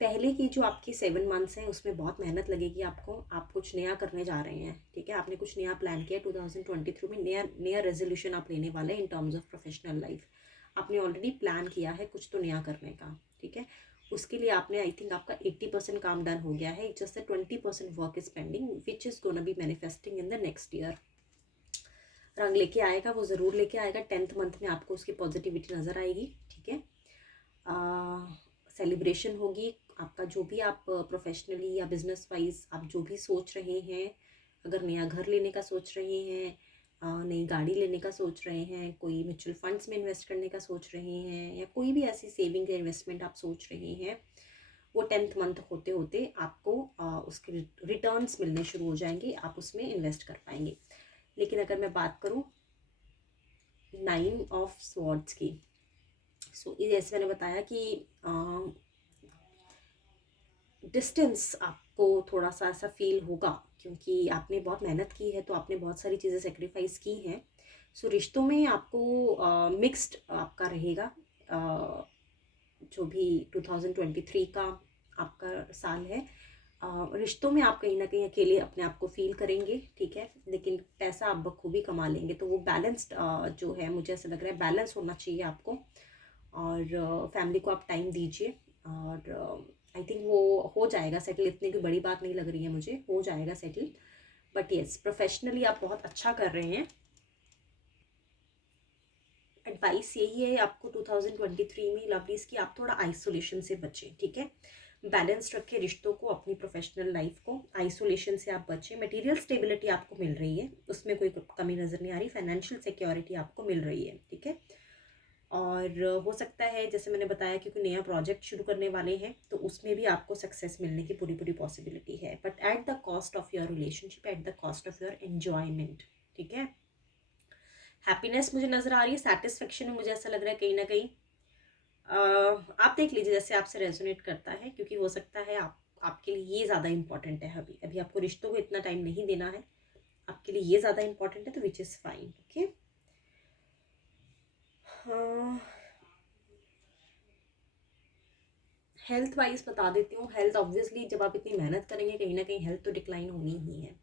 पहले की जो आपकी 7 मंथ्स हैं उसमें बहुत मेहनत लगेगी आपको। आप कुछ नया करने जा रहे हैं, ठीक है। आपने कुछ नया प्लान किया 2023 में, नया नया रेजोल्यूशन आप लेने वाले हैं इन टर्म्स ऑफ प्रोफेशनल लाइफ। आपने ऑलरेडी प्लान किया है कुछ तो नया करने का, ठीक है। उसके लिए आपने, आई थिंक आपका 80% काम डन हो गया है, just 20% work is pending which is gonna B manifesting in the next year. रंग लेके आएगा, वो ज़रूर लेके आएगा। 10th मंथ में आपको उसकी पॉजिटिविटी नज़र आएगी, ठीक है। सेलिब्रेशन होगी आपका, जो भी आप प्रोफेशनली या बिजनेस वाइज आप जो भी सोच रहे हैं, अगर नया घर लेने का सोच रहे हैं, नई गाड़ी लेने का सोच रहे हैं, कोई म्यूचुअल फंड्स में इन्वेस्ट करने का सोच रहे हैं, या कोई भी ऐसी सेविंग या इन्वेस्टमेंट आप सोच रहे हैं, वो 10th मंथ होते होते आपको उसके रिटर्न्स मिलने शुरू हो जाएंगे, आप उसमें इन्वेस्ट कर पाएंगे। लेकिन अगर मैं बात करूँ 9 ऑफ स्वॉर्ड्स की, सो जैसे मैंने बताया कि डिस्टेंस आपको थोड़ा सा ऐसा फील होगा, क्योंकि आपने बहुत मेहनत की है, तो आपने बहुत सारी चीज़ें सेक्रीफाइस की हैं। सो रिश्तों में आपको मिक्स्ड आपका रहेगा। जो भी 2023 का आपका साल है, रिश्तों में आप कहीं ना कहीं अकेले अपने आप को फील करेंगे, ठीक है। लेकिन पैसा आप बखूबी कमा लेंगे, तो वो बैलेंस्ड जो है, मुझे ऐसा लग रहा है बैलेंस होना चाहिए आपको। और फैमिली को आप टाइम दीजिए, और आई थिंक वो हो जाएगा सेटल। इतनी कोई बड़ी बात नहीं लग रही है मुझे, हो जाएगा सेटल। बट येस, प्रोफेशनली आप बहुत अच्छा कर रहे हैं। एडवाइस यही है आपको 2023 में लवलीज की, आप थोड़ा आइसोलेशन से बचें, ठीक है। बैलेंस रखें रिश्तों को, अपनी प्रोफेशनल लाइफ को। आइसोलेशन से आप बचें। मटेरियल स्टेबिलिटी आपको मिल रही है, उसमें कोई कमी नज़र नहीं आ रही। फाइनेंशियल सिक्योरिटी आपको मिल रही है, ठीक है। और हो सकता है जैसे मैंने बताया, क्योंकि नया प्रोजेक्ट शुरू करने वाले हैं, तो उसमें भी आपको सक्सेस मिलने की पूरी पूरी पॉसिबिलिटी है, but at the cost of your relationship, at the cost of your enjoyment, ठीक है। हैप्पीनेस मुझे नज़र आ रही है, सेटिस्फेक्शन में मुझे ऐसा लग रहा है कहीं ना कहीं। आप देख लीजिए जैसे आपसे रेजोनेट करता है, क्योंकि हो सकता है आपके लिए ये ज़्यादा इंपॉर्टेंट है। अभी अभी आपको रिश्तों को इतना टाइम नहीं देना है, आपके लिए ये ज़्यादा इंपॉर्टेंट है, तो which is fine, okay. Health wise बता देती हूँ। हेल्थ ऑब्वियसली जब आप इतनी मेहनत करेंगे, कहीं ना कहीं हेल्थ तो डिक्लाइन होनी ही है।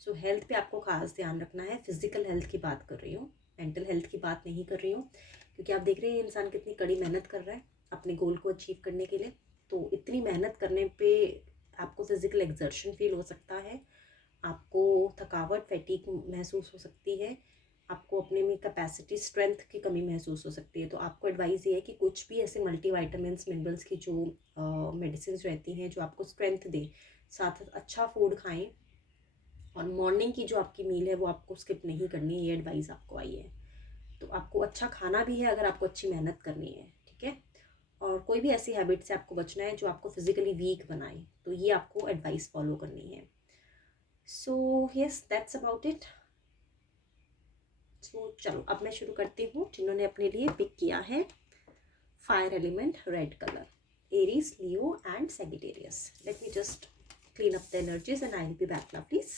सो हेल्थ पे आपको खास ध्यान रखना है। फिजिकल हेल्थ की बात कर रही हूँ, मेंटल हेल्थ की बात नहीं कर रही हूँ, क्योंकि आप देख रहे हैं इंसान कितनी कड़ी मेहनत कर रहा है अपने गोल को अचीव करने के लिए। तो इतनी मेहनत करने पे आपको फिजिकल एक्सर्शन फील हो सकता है, आपको थकावट, फैटीग महसूस हो सकती है, आपको अपने में कैपेसिटी, स्ट्रेंथ की कमी महसूस हो सकती है। तो आपको एडवाइस ये है कि कुछ भी ऐसे मल्टीविटामिन्स, मिनरल्स की जो मेडिसिन रहती हैं जो आपको स्ट्रेंथ दे, साथ अच्छा फूड खाएं, और मॉर्निंग की जो आपकी मील है वो आपको स्किप नहीं करनी है। ये एडवाइस आपको आई है। तो आपको अच्छा खाना भी है अगर आपको अच्छी मेहनत करनी है, ठीक है। और कोई भी ऐसी हैबिट से आपको बचना है जो आपको फिजिकली वीक बनाए, तो ये आपको एडवाइस फॉलो करनी है। So yes, that's about it. So चलो अब मैं शुरू करती हूँ। जिन्होंने अपने लिए पिक किया है fire element red colour, Aries, Leo and Sagittarius, let me just clean up the energies and I'll be back now, please.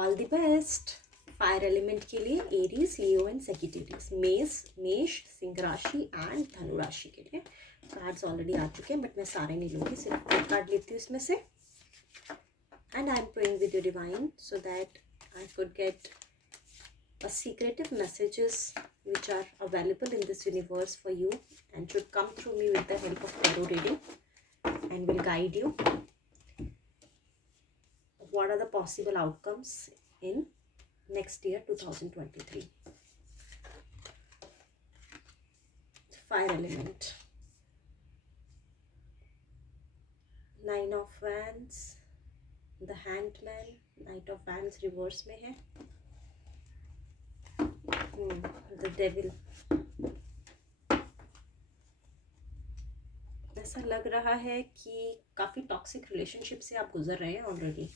All the best. Fire element के लिए एरीज, लियो एंड सेजिटेरियस, मेष, सिंह राशि and धनु राशि के लिए cards already आ चुके हैं, बट मैं सारे नहीं लूँगी, सिर्फ एक कार्ड लेती हूँ इसमें से। And I am praying with your divine so that I could get a secretive messages which are available in this universe for you and should come through me with the help of tarot reading and will guide you. What are the possible outcomes in next year 2023? Fire element, Nine of Wands, the Hangman, Knight of Wands reverse में है, the Devil। ऐसा लग रहा है कि काफ़ी toxic relationship से आप गुजर रहे हैं ऑलरेडी,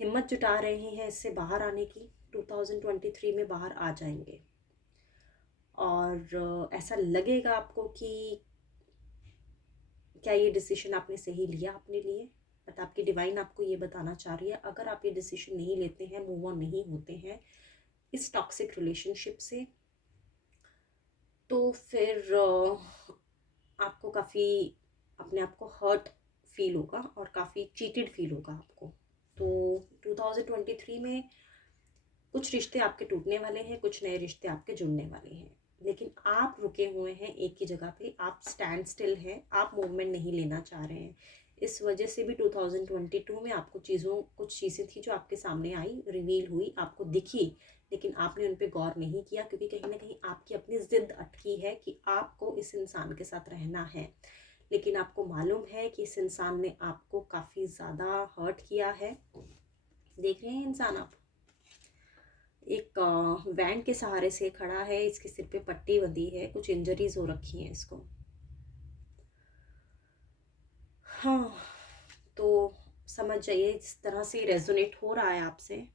हिम्मत जुटा रहे हैं इससे बाहर आने की, 2023 में बाहर आ जाएंगे। और ऐसा लगेगा आपको कि क्या ये डिसीजन आपने सही लिया अपने लिए, बट आपकी डिवाइन आपको ये बताना चाह रही है अगर आप ये डिसीजन नहीं लेते हैं, मूव ऑन नहीं होते हैं इस टॉक्सिक रिलेशनशिप से, तो फिर आपको काफ़ी अपने आप को हर्ट फील होगा और काफ़ी चीटेड फील होगा आपको। तो 2023 में कुछ रिश्ते आपके टूटने वाले हैं, कुछ नए रिश्ते आपके जुड़ने वाले हैं, लेकिन आप रुके हुए हैं एक ही जगह पे, आप स्टैंड स्टिल हैं, आप मूवमेंट नहीं लेना चाह रहे हैं। इस वजह से भी 2022 में आपको कुछ चीज़ें थी जो आपके सामने आई, रिवील हुई, आपको दिखी, लेकिन आपने उन पर गौर नहीं किया क्योंकि कहीं ना कहीं आपकी अपनी ज़िद अटकी है कि आपको इस इंसान के साथ रहना है। लेकिन आपको मालूम है कि इस इंसान ने आपको काफ़ी ज़्यादा हर्ट किया है। देख रहे हैं इंसान आप, एक वैन के सहारे से खड़ा है, इसके सिर पे पट्टी बंधी है, कुछ इंजरीज हो रखी हैं इसको। हाँ, तो समझ जाइए जिस तरह से रेजोनेट हो रहा है आपसे।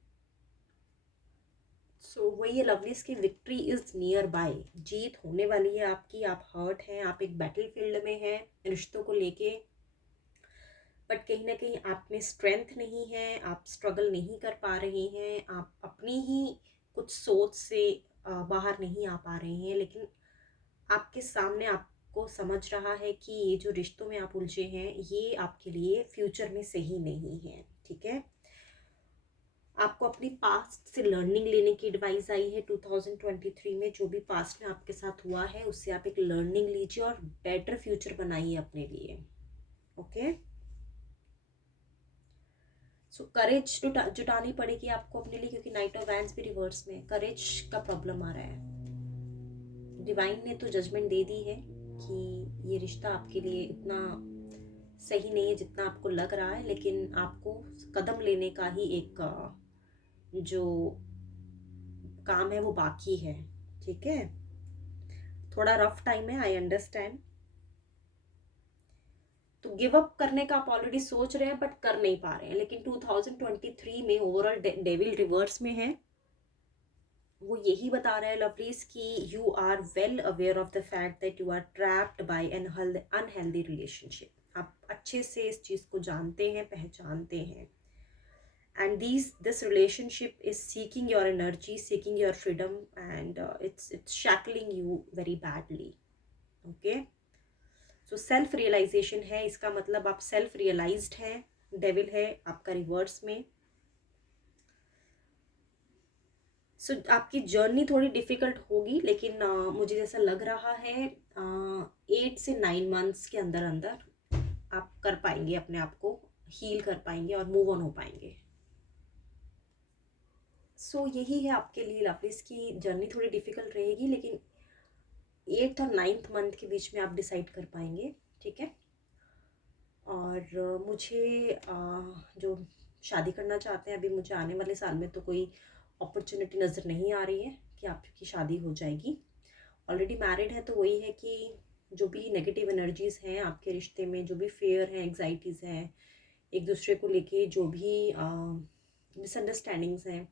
सो वही है लवलीज की, विक्ट्री इज नियर बाय, जीत होने वाली है आपकी। आप हर्ट हैं, आप एक बैटल फील्ड में हैं रिश्तों को लेके, बट कहीं ना कहीं आप में स्ट्रेंथ नहीं है, आप स्ट्रगल नहीं कर पा रहे हैं, आप अपनी ही कुछ सोच से बाहर नहीं आ पा रहे हैं। लेकिन आपके सामने आपको समझ रहा है कि ये जो रिश्तों में आप उलझे हैं ये आपके लिए फ्यूचर में सही नहीं है, ठीक है। आपको अपनी पास्ट से लर्निंग लेने की एडवाइस आई है 2023 में। जो भी पास्ट में आपके साथ हुआ है उससे आप एक लर्निंग लीजिए और बेटर फ्यूचर बनाइए अपने लिए, ओके। सो करेज जुटानी पड़ेगी आपको अपने लिए, क्योंकि नाइट ऑफ वैंड्स भी रिवर्स में, करेज का प्रॉब्लम आ रहा है। डिवाइन ने तो जजमेंट दे दी है कि ये रिश्ता आपके लिए इतना सही नहीं है जितना आपको लग रहा है, लेकिन आपको कदम लेने का ही एक जो काम है वो बाकी है, ठीक है। थोड़ा रफ टाइम है, आई अंडरस्टैंड। तो गिव अप करने का आप ऑलरेडी सोच रहे हैं बट कर नहीं पा रहे हैं, लेकिन 2023 में ओवरऑल डेविल रिवर्स में है। वो यही बता रहा है लवलीज कि you are well aware of the fact that you are trapped by an unhealthy relationship. आप अच्छे से इस चीज़ को जानते हैं, पहचानते हैं। And this relationship is seeking your energy, seeking your freedom, and it's shackling you very badly, okay। So self realization है इसका मतलब, आप self realized हैं। डेविल है आपका रिवर्स में। सो आपकी जर्नी थोड़ी डिफिकल्ट होगी, लेकिन मुझे जैसा लग रहा है 8 से 9 मंथ्स के अंदर अंदर आप कर पाएंगे, अपने आप को हील कर पाएंगे और मूव ऑन हो पाएंगे। सो यही है आपके लिए लवलीज की जर्नी थोड़ी डिफिकल्ट रहेगी, लेकिन 8th और 9th मंथ के बीच में आप डिसाइड कर पाएंगे, ठीक है। और मुझे जो शादी करना चाहते हैं, अभी मुझे आने वाले साल में तो कोई अपॉर्चुनिटी नज़र नहीं आ रही है कि आपकी शादी हो जाएगी। ऑलरेडी मैरिड है तो वही है कि जो भी नेगेटिव एनर्जीज़ हैं आपके रिश्ते में, जो भी फेयर हैं, एग्जाइटीज़ हैं, एक दूसरे को लेके जो भी मिसअंडरस्टैंडिंग्स हैं,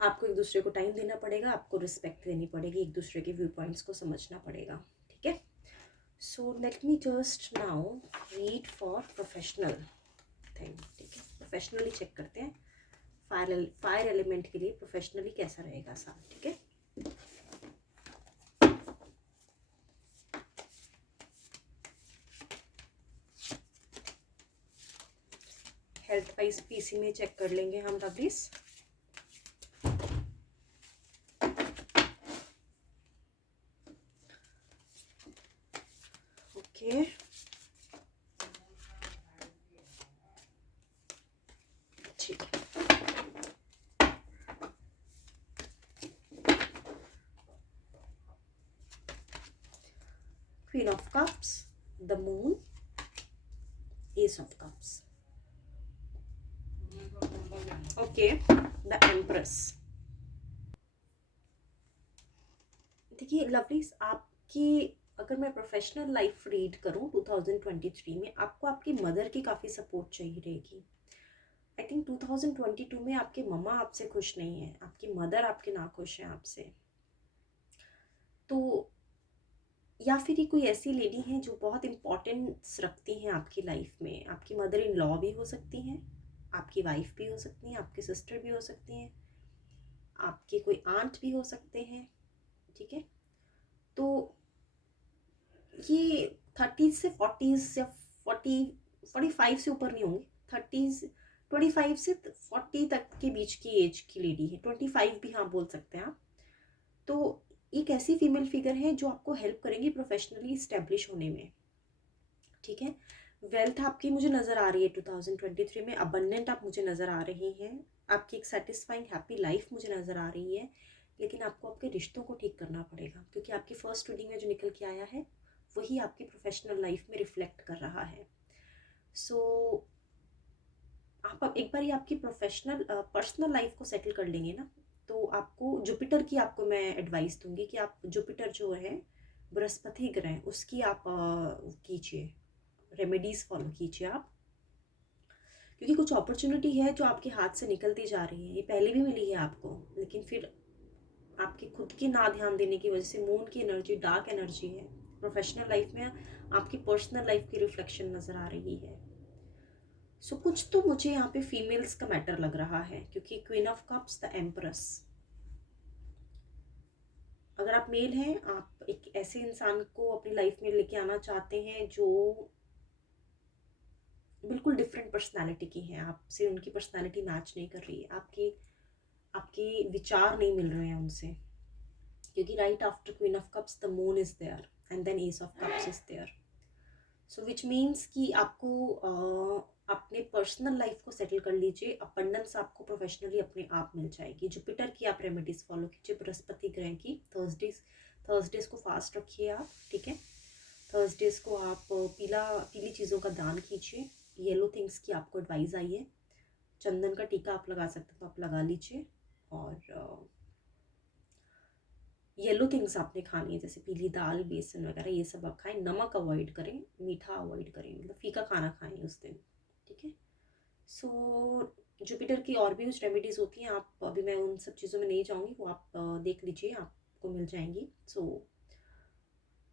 आपको एक दूसरे को टाइम देना पड़ेगा, आपको रिस्पेक्ट देनी पड़ेगी, एक दूसरे के व्यू पॉइंट्स को समझना पड़ेगा, ठीक है। So let me just now read for professional. Thing, ठीक है। प्रोफेशनली चेक करते हैं फायर एलिमेंट के लिए प्रोफेशनली कैसा रहेगा साल, ठीक है। हेल्थ वाइज पीसी में चेक कर लेंगे हम लवलीज। ओके, ठीक है। Queen of cups, the moon, S of cups, okay, the empress. देखिए लवलीज, आपकी अगर मैं प्रोफेशनल लाइफ रीड करूं 2023 में, आपको आपकी मदर की काफ़ी सपोर्ट चाहिए रहेगी। आई थिंक 2022 में आपके मम्मा आपसे खुश नहीं है, आपकी मदर आपके ना खुश हैं आपसे, तो या फिर ये कोई ऐसी लेडी हैं जो बहुत इम्पोर्टेंस रखती हैं आपकी लाइफ में। आपकी मदर इन लॉ भी हो सकती हैं, आपकी वाइफ भी हो सकती हैं, आपकी सिस्टर भी हो सकती हैं, आपके कोई आंट भी हो सकते हैं, ठीक है। तो ये 30 से 40 या 45 से ऊपर नहीं होंगे, 30 25 से 40 तक के बीच की एज की लेडी है, 25 भी हाँ बोल सकते हैं आप। तो एक ऐसी फीमेल फिगर है जो आपको हेल्प करेंगी प्रोफेशनली इस्टेब्लिश होने में, ठीक है। वेल्थ आपकी मुझे नज़र आ रही है 2023 में, अबंडेंट आप मुझे नज़र आ रही हैं, आपकी एक सेटिस्फाइंग हैप्पी लाइफ मुझे नज़र आ रही है। लेकिन आपको आपके रिश्तों को ठीक करना पड़ेगा, क्योंकि आपकी फर्स्ट रीडिंग में जो निकल के आया है वही आपकी प्रोफेशनल लाइफ में रिफ्लेक्ट कर रहा है। सो आप अब एक बार ही आपकी प्रोफेशनल पर्सनल लाइफ को सेटल कर लेंगे ना, तो आपको जुपिटर की आपको मैं एडवाइस दूंगी कि आप जुपिटर जो है बृहस्पति ग्रह, उसकी आप कीजिए, रेमेडीज़ फॉलो कीजिए आप, क्योंकि कुछ अपॉर्चुनिटी है जो आपके हाथ से निकलती जा रही है। ये पहले भी मिली है आपको, लेकिन फिर आपके खुद की ना ध्यान देने की वजह से मून की एनर्जी डार्क एनर्जी है, प्रोफेशनल लाइफ में आपकी पर्सनल लाइफ की रिफ्लेक्शन नज़र आ रही है। सो कुछ तो मुझे यहाँ पे फीमेल्स का मैटर लग रहा है, क्योंकि queen of cups, the empress. अगर आप मेल हैं, आप एक ऐसे इंसान को अपनी लाइफ में लेके आना चाहते हैं जो बिल्कुल डिफरेंट पर्सनालिटी की हैं, आपसे उनकी पर्सनालिटी मैच नहीं कर रही है, आपके विचार नहीं मिल रहे हैं उनसे, क्योंकि right after queen of cups the moon is there and then ace of cups is there. So which means कि आपको अपने पर्सनल लाइफ को सेटल कर लीजिए, अबंडेंस आपको प्रोफेशनली अपने आप मिल जाएगी। जुपिटर की आप रेमेडीज फॉलो कीजिए, बृहस्पति ग्रह की, थर्सडेज को फास्ट रखिए आप, ठीक है। थर्सडेज को आप पीली चीज़ों का दान कीजिए। येलो थिंग्स की आपको एडवाइस आई है, चंदन का टीका आप लगा सकते हैं तो आप लगा लीजिए, और येलो थिंग्स आपने खानी है, जैसे पीली दाल, बेसन वगैरह, ये सब आप खाएं। नमक अवॉइड करें, मीठा अवॉइड करें, मतलब फीका खाना खाएं उस दिन, ठीक है। सो जुपिटर की और भी कुछ रेमेडीज़ होती हैं, आप अभी मैं उन सब चीज़ों में नहीं जाऊँगी, वो आप देख लीजिए, आपको मिल जाएंगी। सो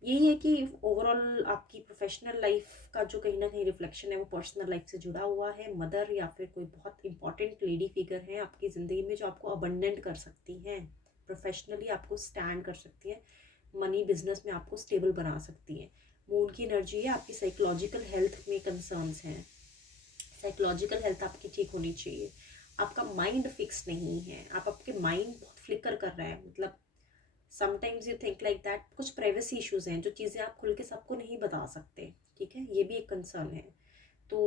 यही है कि ओवरऑल आपकी प्रोफेशनल लाइफ का जो कहीं ना कहीं रिफ्लेक्शन है वो पर्सनल लाइफ से जुड़ा हुआ है। मदर या फिर कोई बहुत इंपॉर्टेंट लेडी फिगर है आपकी ज़िंदगी में जो आपको अबंडेंट कर सकती हैं, प्रोफेशनली आपको स्टैंड कर सकती है, मनी बिजनेस में आपको स्टेबल बना सकती हैं। मून की एनर्जी है, आपकी साइकोलॉजिकल हेल्थ में कंसर्न्स हैं, साइकोलॉजिकल हेल्थ आपकी ठीक होनी चाहिए। आपका माइंड फिक्स नहीं है, आपके माइंड बहुत फ्लिकर कर रहा है, मतलब sometimes you think like that. कुछ प्राइवेसी इश्यूज हैं, जो चीज़ें आप खुल के सबको नहीं बता सकते, ठीक है, ये भी एक कंसर्न है। तो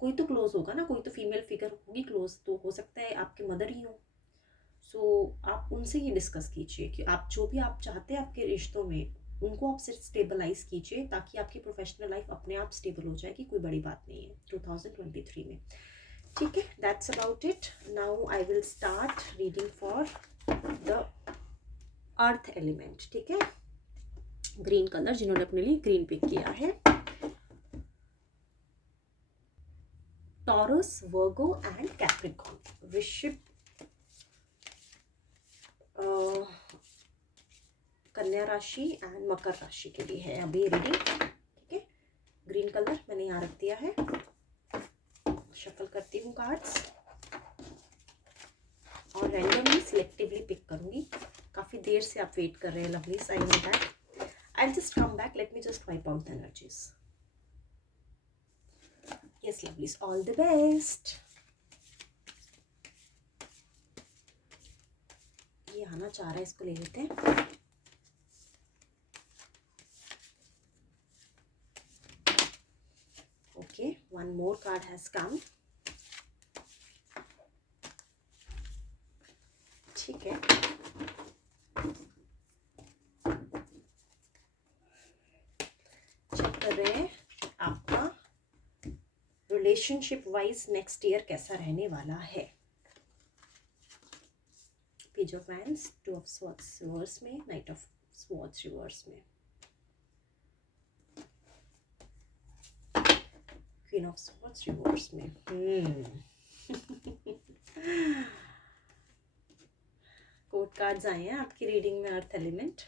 कोई तो क्लोज होगा ना, कोई तो फीमेल फिगर होगी क्लोज, तो हो सकता है आपके मदर ही हो। सो आप उनसे ये डिस्कस कीजिए कि आप जो भी आप चाहते हैं आपके रिश्तों में, उनको आप सिर्फ स्टेबलाइज कीजिए, ताकि आपकी प्रोफेशनल लाइफ अपने आप स्टेबल हो जाएगी, कोई बड़ी बात नहीं है 2023 में, ठीक है। That's about it. Now I will start reading for the earth element, ठीक है। ग्रीन कलर जिन्होंने अपने लिए ग्रीन पिक किया है, टॉरस, वर्गो एंड कैप्रिकॉर्न, वृश्चिक, कन्या राशि एंड मकर राशि के लिए है अभी रीडिंग, ठीक है। ग्रीन कलर मैंने यहाँ रख दिया है। कार्ड्स और रैंडमली सिलेक्टिवली पिक करूँगी। काफ़ी देर से आप वेट कर रहे हैं lovelies, I know that. I just come back, let me just wipe out the energies. Yes lovelies, all the best. ये आना चाह रहा है, इसको ले लेते हैं। Okay, one more card has come. ठीक है, चेक कर रहे हैं आपका रिलेशनशिप वाइज नेक्स्ट ईयर कैसा रहने वाला है। Page of wands, to of swords reverse में, नाइट ऑफ स्वॉर्ड्स रिवर्स में, क्वीन ऑफ स्वॉर्ड्स रिवर्स में। कोर्ट कार्ड्स आए हैं आपकी रीडिंग में, अर्थ एलिमेंट।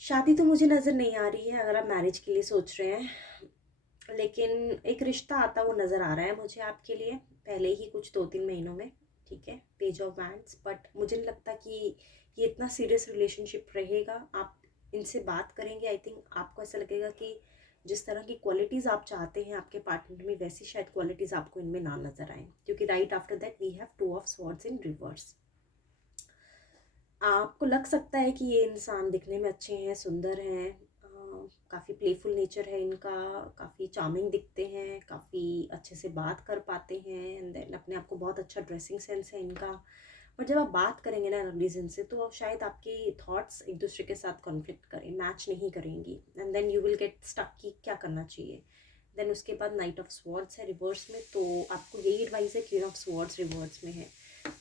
शादी तो मुझे नज़र नहीं आ रही है अगर आप मैरिज के लिए सोच रहे हैं, लेकिन एक रिश्ता आता वो नज़र आ रहा है मुझे आपके लिए, पहले ही कुछ 2-3 महीनों में। ठीक है, पेज ऑफ वैंड्स, बट मुझे नहीं लगता कि ये इतना सीरियस रिलेशनशिप रहेगा। आप इनसे बात करेंगे, आई थिंक आपको ऐसा लगेगा कि जिस तरह की क्वालिटीज़ आप चाहते हैं आपके पार्टनर में, वैसी शायद क्वालिटीज़ आपको इनमें ना नज़र आए, क्योंकि right after that we have two of swords in reverse. आपको लग सकता है कि ये इंसान दिखने में अच्छे हैं, सुंदर हैं, काफ़ी प्लेफुल नेचर है इनका, काफ़ी चार्मिंग दिखते हैं, काफ़ी अच्छे से बात कर पाते हैं, एंड देन अपने आप को बहुत अच्छा ड्रेसिंग सेंस है इनका। बट जब आप बात करेंगे ना रीजन से, तो शायद आपके थॉट्स एक दूसरे के साथ कॉन्फ्लिक्ट करें, मैच नहीं करेंगी, and then you will get stuck कि क्या करना चाहिए। देन उसके बाद नाइट ऑफ स्वॉर्ड्स है रिवर्स में, तो आपको यही एडवाइस है, क्वीन ऑफ स्वॉर्ड्स रिवर्स में है,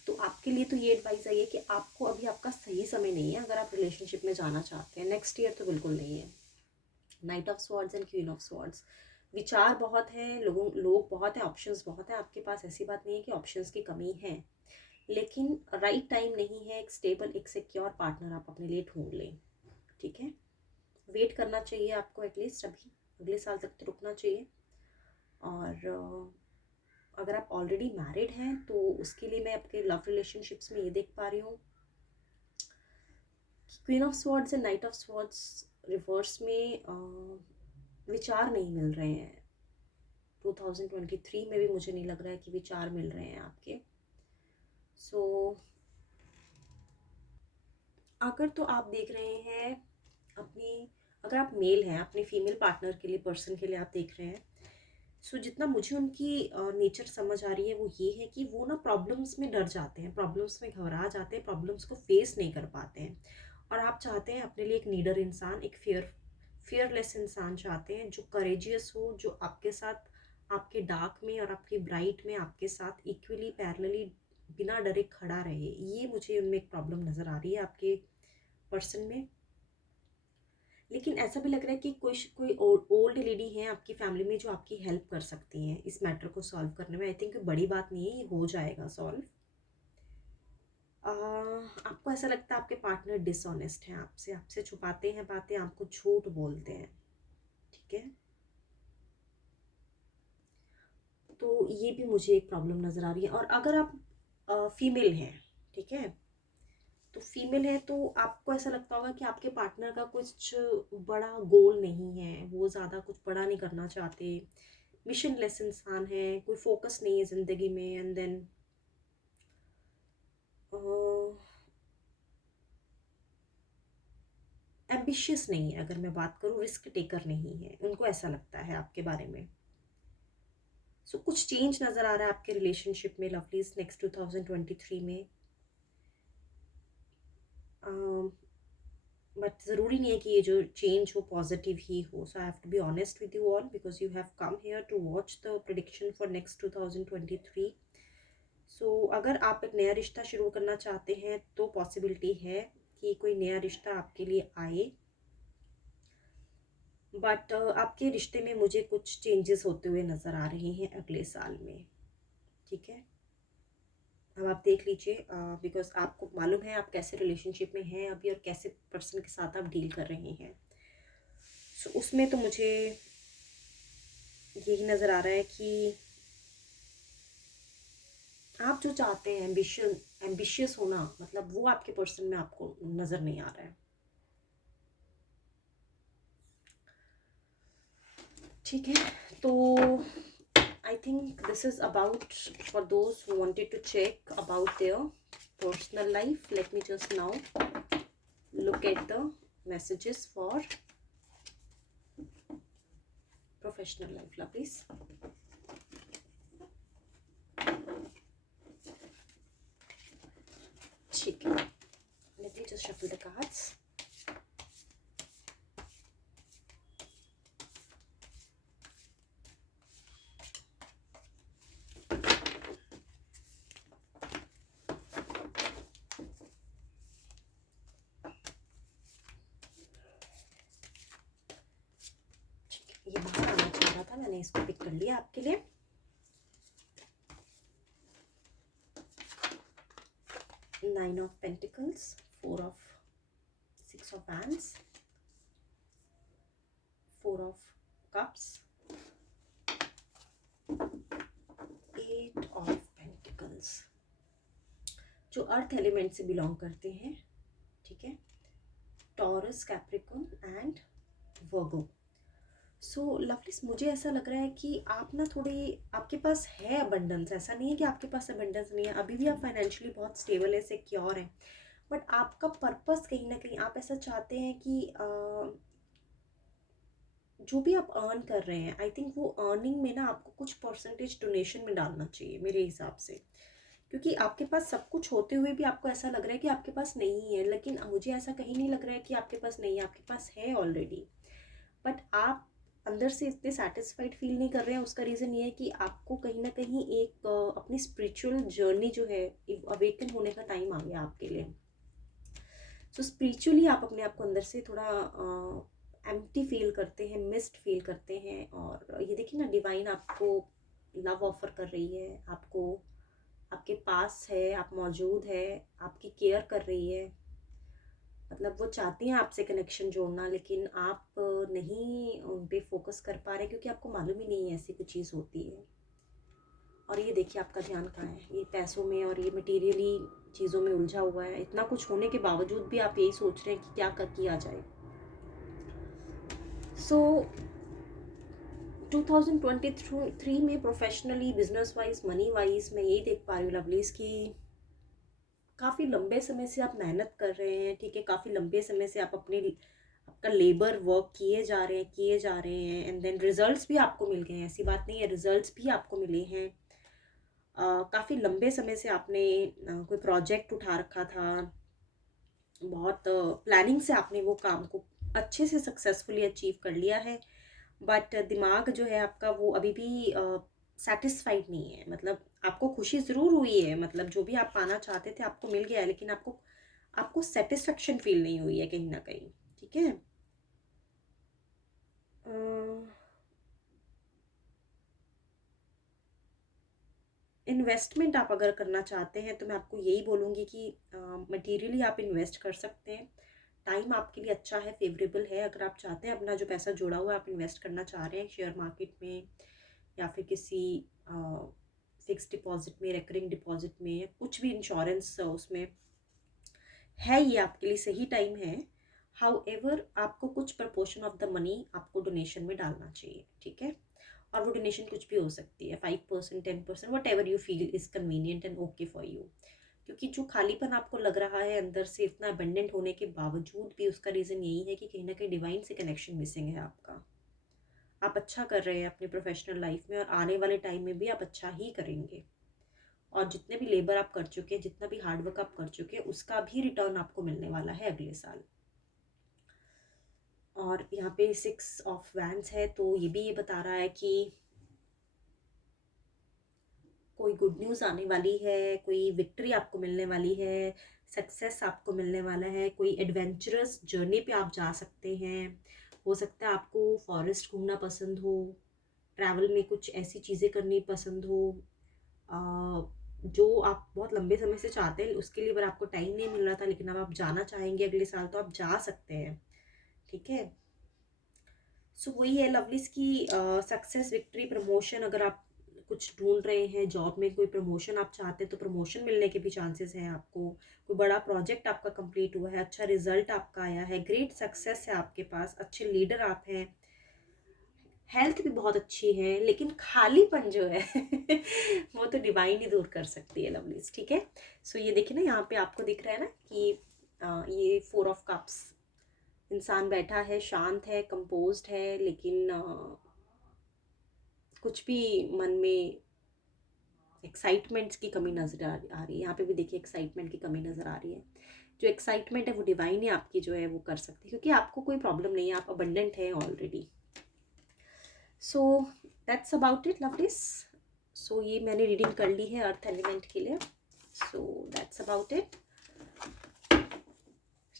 तो आपके लिए तो ये एडवाइस है कि आपको अभी आपका सही समय नहीं है अगर आप रिलेशनशिप में जाना चाहते हैं। नेक्स्ट ईयर तो बिल्कुल नहीं है। Night of swords and queen of swords, विचार बहुत हैं, लोग बहुत हैं, ऑप्शंस बहुत हैं आपके पास, ऐसी बात नहीं है कि ऑप्शंस की कमी है, लेकिन राइट टाइम नहीं है। एक स्टेबल, एक सिक्योर पार्टनर आप अपने लिए ढूंढ लें। ठीक है, वेट करना चाहिए आपको, एटलीस्ट अभी अगले साल तक तो रुकना चाहिए। और अगर आप ऑलरेडी मैरिड हैं तो उसके लिए मैं आपके लव रिलेशनशिप्स में ये देख पा रही हूँ कि queen of swords and night of swords reverse में विचार नहीं मिल रहे हैं। 2023 में भी मुझे नहीं लग रहा है कि विचार मिल रहे हैं आपके। सो अगर तो आप देख रहे हैं अपनी, अगर आप मेल हैं, अपने फीमेल पार्टनर के लिए, पर्सन के लिए आप देख रहे हैं, सो जितना मुझे उनकी नेचर समझ आ रही है वो ये है कि वो ना प्रॉब्लम्स में डर जाते हैं, प्रॉब्लम्स में घबरा जाते हैं, प्रॉब्लम्स को फेस नहीं कर पाते हैं। और आप चाहते हैं अपने लिए एक नीडर इंसान, एक फियरलेस इंसान चाहते हैं, जो करेजियस हो, जो आपके साथ आपके डार्क में और आपकी ब्राइट में आपके साथ इक्वली पैरेलली बिना डरे खड़ा रहे। ये मुझे उनमें एक प्रॉब्लम नज़र आ रही है आपके पर्सन में। लेकिन ऐसा भी लग रहा है कि कोई ओल्ड लेडी है आपकी फैमिली में जो आपकी हेल्प कर सकती हैं इस मैटर को सॉल्व करने में। आई थिंक बड़ी बात नहीं है, ये हो जाएगा सॉल्व। आपको ऐसा लगता है आपके पार्टनर डिसऑनेस्ट हैं आपसे, आपसे छुपाते हैं बातें, आपको झूठ बोलते हैं। ठीक है, तो ये भी मुझे एक प्रॉब्लम नज़र आ रही है। और अगर आप फीमेल हैं, ठीक है, तो फीमेल है तो आपको ऐसा लगता होगा कि आपके पार्टनर का कुछ बड़ा गोल नहीं है, वो ज़्यादा कुछ बड़ा नहीं करना चाहते, मिशन लेस इंसान है, कोई फोकस नहीं है ज़िंदगी में, एंड देन एम्बिशियस नहीं है। अगर मैं बात करूँ, रिस्क टेकर नहीं है, उनको ऐसा लगता है आपके बारे में। सो कुछ चेंज नज़र आ रहा है आपके रिलेशनशिप में लवलीज नेक्स्ट 2023 में। बट ज़रूरी नहीं है कि ये जो चेंज हो पॉजिटिव ही हो। So I have to be honest with you all because you have come here to watch the prediction for next 2023। So अगर आप एक नया रिश्ता शुरू करना चाहते हैं तो पॉसिबिलिटी है कि कोई नया रिश्ता आपके लिए आए, बट आपके रिश्ते में मुझे कुछ चेंजेस होते हुए नज़र आ रहे हैं अगले साल में। ठीक है, अब आप देख लीजिए, बिकॉज आपको मालूम है आप कैसे रिलेशनशिप में हैं अभी और कैसे पर्सन के साथ आप डील कर रहे हैं। सो उसमें तो मुझे यही नज़र आ रहा है कि आप जो चाहते हैं एम्बिशियस होना, मतलब वो आपके पर्सन में आपको नज़र नहीं आ रहा है। ठीक है, तो I think this is about for those who wanted to check about their personal life. Let me just now look at the messages for professional life, lovelies. ठीक है, let me just shuffle the cards. ये बाहर आना चाह रहा था, मैंने इसको पिक कर लिया आपके लिए। Nine of Pentacles, Six of Wands, Four of Cups, Eight of Pentacles, जो अर्थ एलिमेंट से बिलोंग करते हैं, ठीक है, taurus, Capricorn and Virgo. So lovelies, मुझे ऐसा लग रहा है कि आप ना थोड़े, आपके पास है अबंडेंस, ऐसा नहीं है कि आपके पास अबंडेंस नहीं है, अभी भी आप फाइनेंशियली बहुत स्टेबल है, सिक्योर है, बट आपका पर्पस कहीं ना कहीं आप ऐसा चाहते हैं कि जो भी आप अर्न कर रहे हैं, आई थिंक वो अर्निंग में ना आपको कुछ परसेंटेज डोनेशन में डालना चाहिए मेरे हिसाब से, क्योंकि आपके पास सब कुछ होते हुए भी आपको ऐसा लग रहा है कि आपके पास नहीं है। लेकिन मुझे ऐसा कहीं नहीं लग रहा है कि आपके पास नहीं है, आपके पास है ऑलरेडी, बट आप अंदर से इतने सेटिस्फाइड फील नहीं कर रहे हैं। उसका रीज़न ये है कि आपको कहीं ना कहीं एक अपनी स्पिरिचुअल जर्नी जो है, अवेकन होने का टाइम आ गया आपके लिए। सो स्पिरिचुअली आप अपने आप को अंदर से थोड़ा एम्प्टी फील करते हैं, मिस्ड फील करते हैं। और ये देखिए ना, डिवाइन आपको लव ऑफर कर रही है, आपको आपके पास है, आप मौजूद है, आपकी केयर कर रही है। मतलब वो चाहती हैं आपसे कनेक्शन जोड़ना, लेकिन आप नहीं उन पे फोकस कर पा रहे क्योंकि आपको मालूम ही नहीं है ऐसी कुछ चीज़ होती है। और ये देखिए आपका ध्यान कहाँ है, ये पैसों में और ये मटेरियली चीज़ों में उलझा हुआ है। इतना कुछ होने के बावजूद भी आप यही सोच रहे हैं कि क्या किया जाए। सो 2023 में professionally, business wise, money wise मैं यही देख पा रही हूँ लवलीज की काफ़ी लंबे समय से आप मेहनत कर रहे हैं, ठीक है, काफ़ी लंबे समय से आप आपका लेबर वर्क किए जा रहे हैं एंड देन रिजल्ट्स भी आपको मिल गए हैं। ऐसी बात नहीं है, रिजल्ट्स भी आपको मिले हैं। काफ़ी लंबे समय से आपने कोई प्रोजेक्ट उठा रखा था, बहुत प्लानिंग से आपने वो काम को अच्छे से सक्सेसफुली अचीव कर लिया है, बट दिमाग जो है आपका वो अभी भी सेटिस्फाइड नहीं है। मतलब आपको खुशी ज़रूर हुई है, मतलब जो भी आप पाना चाहते थे आपको मिल गया है, लेकिन आपको आपको सेटिस्फेक्शन फील नहीं हुई है कहीं ना कहीं, ठीक है। इन्वेस्टमेंट आप अगर करना चाहते हैं तो मैं आपको यही बोलूँगी कि मटेरियली आप इन्वेस्ट कर सकते हैं। टाइम आपके लिए अच्छा है, फेवरेबल है। अगर आप चाहते हैं अपना जो पैसा जुड़ा हुआ है आप इन्वेस्ट करना चाह रहे हैं शेयर मार्केट में या फिर किसी फिक्स डिपॉजिट में, रेकरिंग डिपॉजिट में, या कुछ भी इंश्योरेंस उसमें है, ये आपके लिए सही टाइम है। हाउएवर आपको कुछ प्रपोर्शन ऑफ द मनी आपको डोनेशन में डालना चाहिए, ठीक है। और वो डोनेशन कुछ भी हो सकती है, 5%, 10%, what ever you feel is convenient and okay for you. क्योंकि जो खालीपन आपको लग रहा है अंदर से इतना अबंडेंट होने के बावजूद भी, उसका रीज़न यही है कि कहीं ना कहीं डिवाइन से कनेक्शन मिसिंग है आपका। आप अच्छा कर रहे हैं अपनी प्रोफेशनल लाइफ में और आने वाले टाइम में भी आप अच्छा ही करेंगे। और जितने भी लेबर आप कर चुके हैं, जितना भी हार्डवर्क आप कर चुके हैं, उसका भी रिटर्न आपको मिलने वाला है अगले साल। और यहाँ पे 6 ऑफ वैंड्स है, तो ये बता रहा है कि कोई गुड न्यूज़ आने वाली है, कोई विक्ट्री आपको मिलने वाली है, सक्सेस आपको मिलने वाला है, कोई एडवेंचरस जर्नी पे आप जा सकते हैं। हो सकता है आपको फॉरेस्ट घूमना पसंद हो, ट्रैवल में कुछ ऐसी चीज़ें करनी पसंद हो जो आप बहुत लंबे समय से चाहते हैं, उसके लिए अगर आपको टाइम नहीं मिल रहा था लेकिन अब आप जाना चाहेंगे अगले साल, तो आप जा सकते हैं, ठीक है। सो वही है लवलीज़ की सक्सेस, विक्ट्री, प्रमोशन। अगर आप कुछ ढूँढ रहे हैं जॉब में, कोई प्रमोशन आप चाहते हैं तो प्रमोशन मिलने के भी चांसेस हैं आपको। कोई बड़ा प्रोजेक्ट आपका कंप्लीट हुआ है, अच्छा रिजल्ट आपका आया है, ग्रेट सक्सेस है आपके पास, अच्छे लीडर आप हैं, हेल्थ भी बहुत अच्छी है, लेकिन खालीपन जो है वो तो डिवाइन ही दूर कर सकती है लवलीज़, ठीक है। सो ये देखिए ना, यहाँ पे आपको दिख रहा है ना कि ये 4 ऑफ कप्स, इंसान बैठा है, शांत है, कंपोज्ड है, लेकिन कुछ भी मन में एक्साइटमेंट्स की कमी नज़र आ रही है। यहाँ पे भी देखिए एक्साइटमेंट की कमी नज़र आ रही है। जो एक्साइटमेंट है वो डिवाइन ही आपकी जो है वो कर सकती है, क्योंकि आपको कोई प्रॉब्लम नहीं है, आप अबंडेंट हैं already. So that's about it lovelies. So ये मैंने रीडिंग कर ली है अर्थ एलिमेंट के लिए। सो दैट्स अबाउट इट,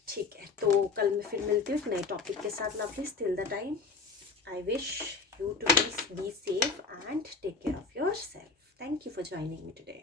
ठीक है। तो कल मैं फिर मिलती हूँ एक नए टॉपिक के साथ lovelies. Till the time I wish you to be safe and take care of yourself. Thank you for joining me today.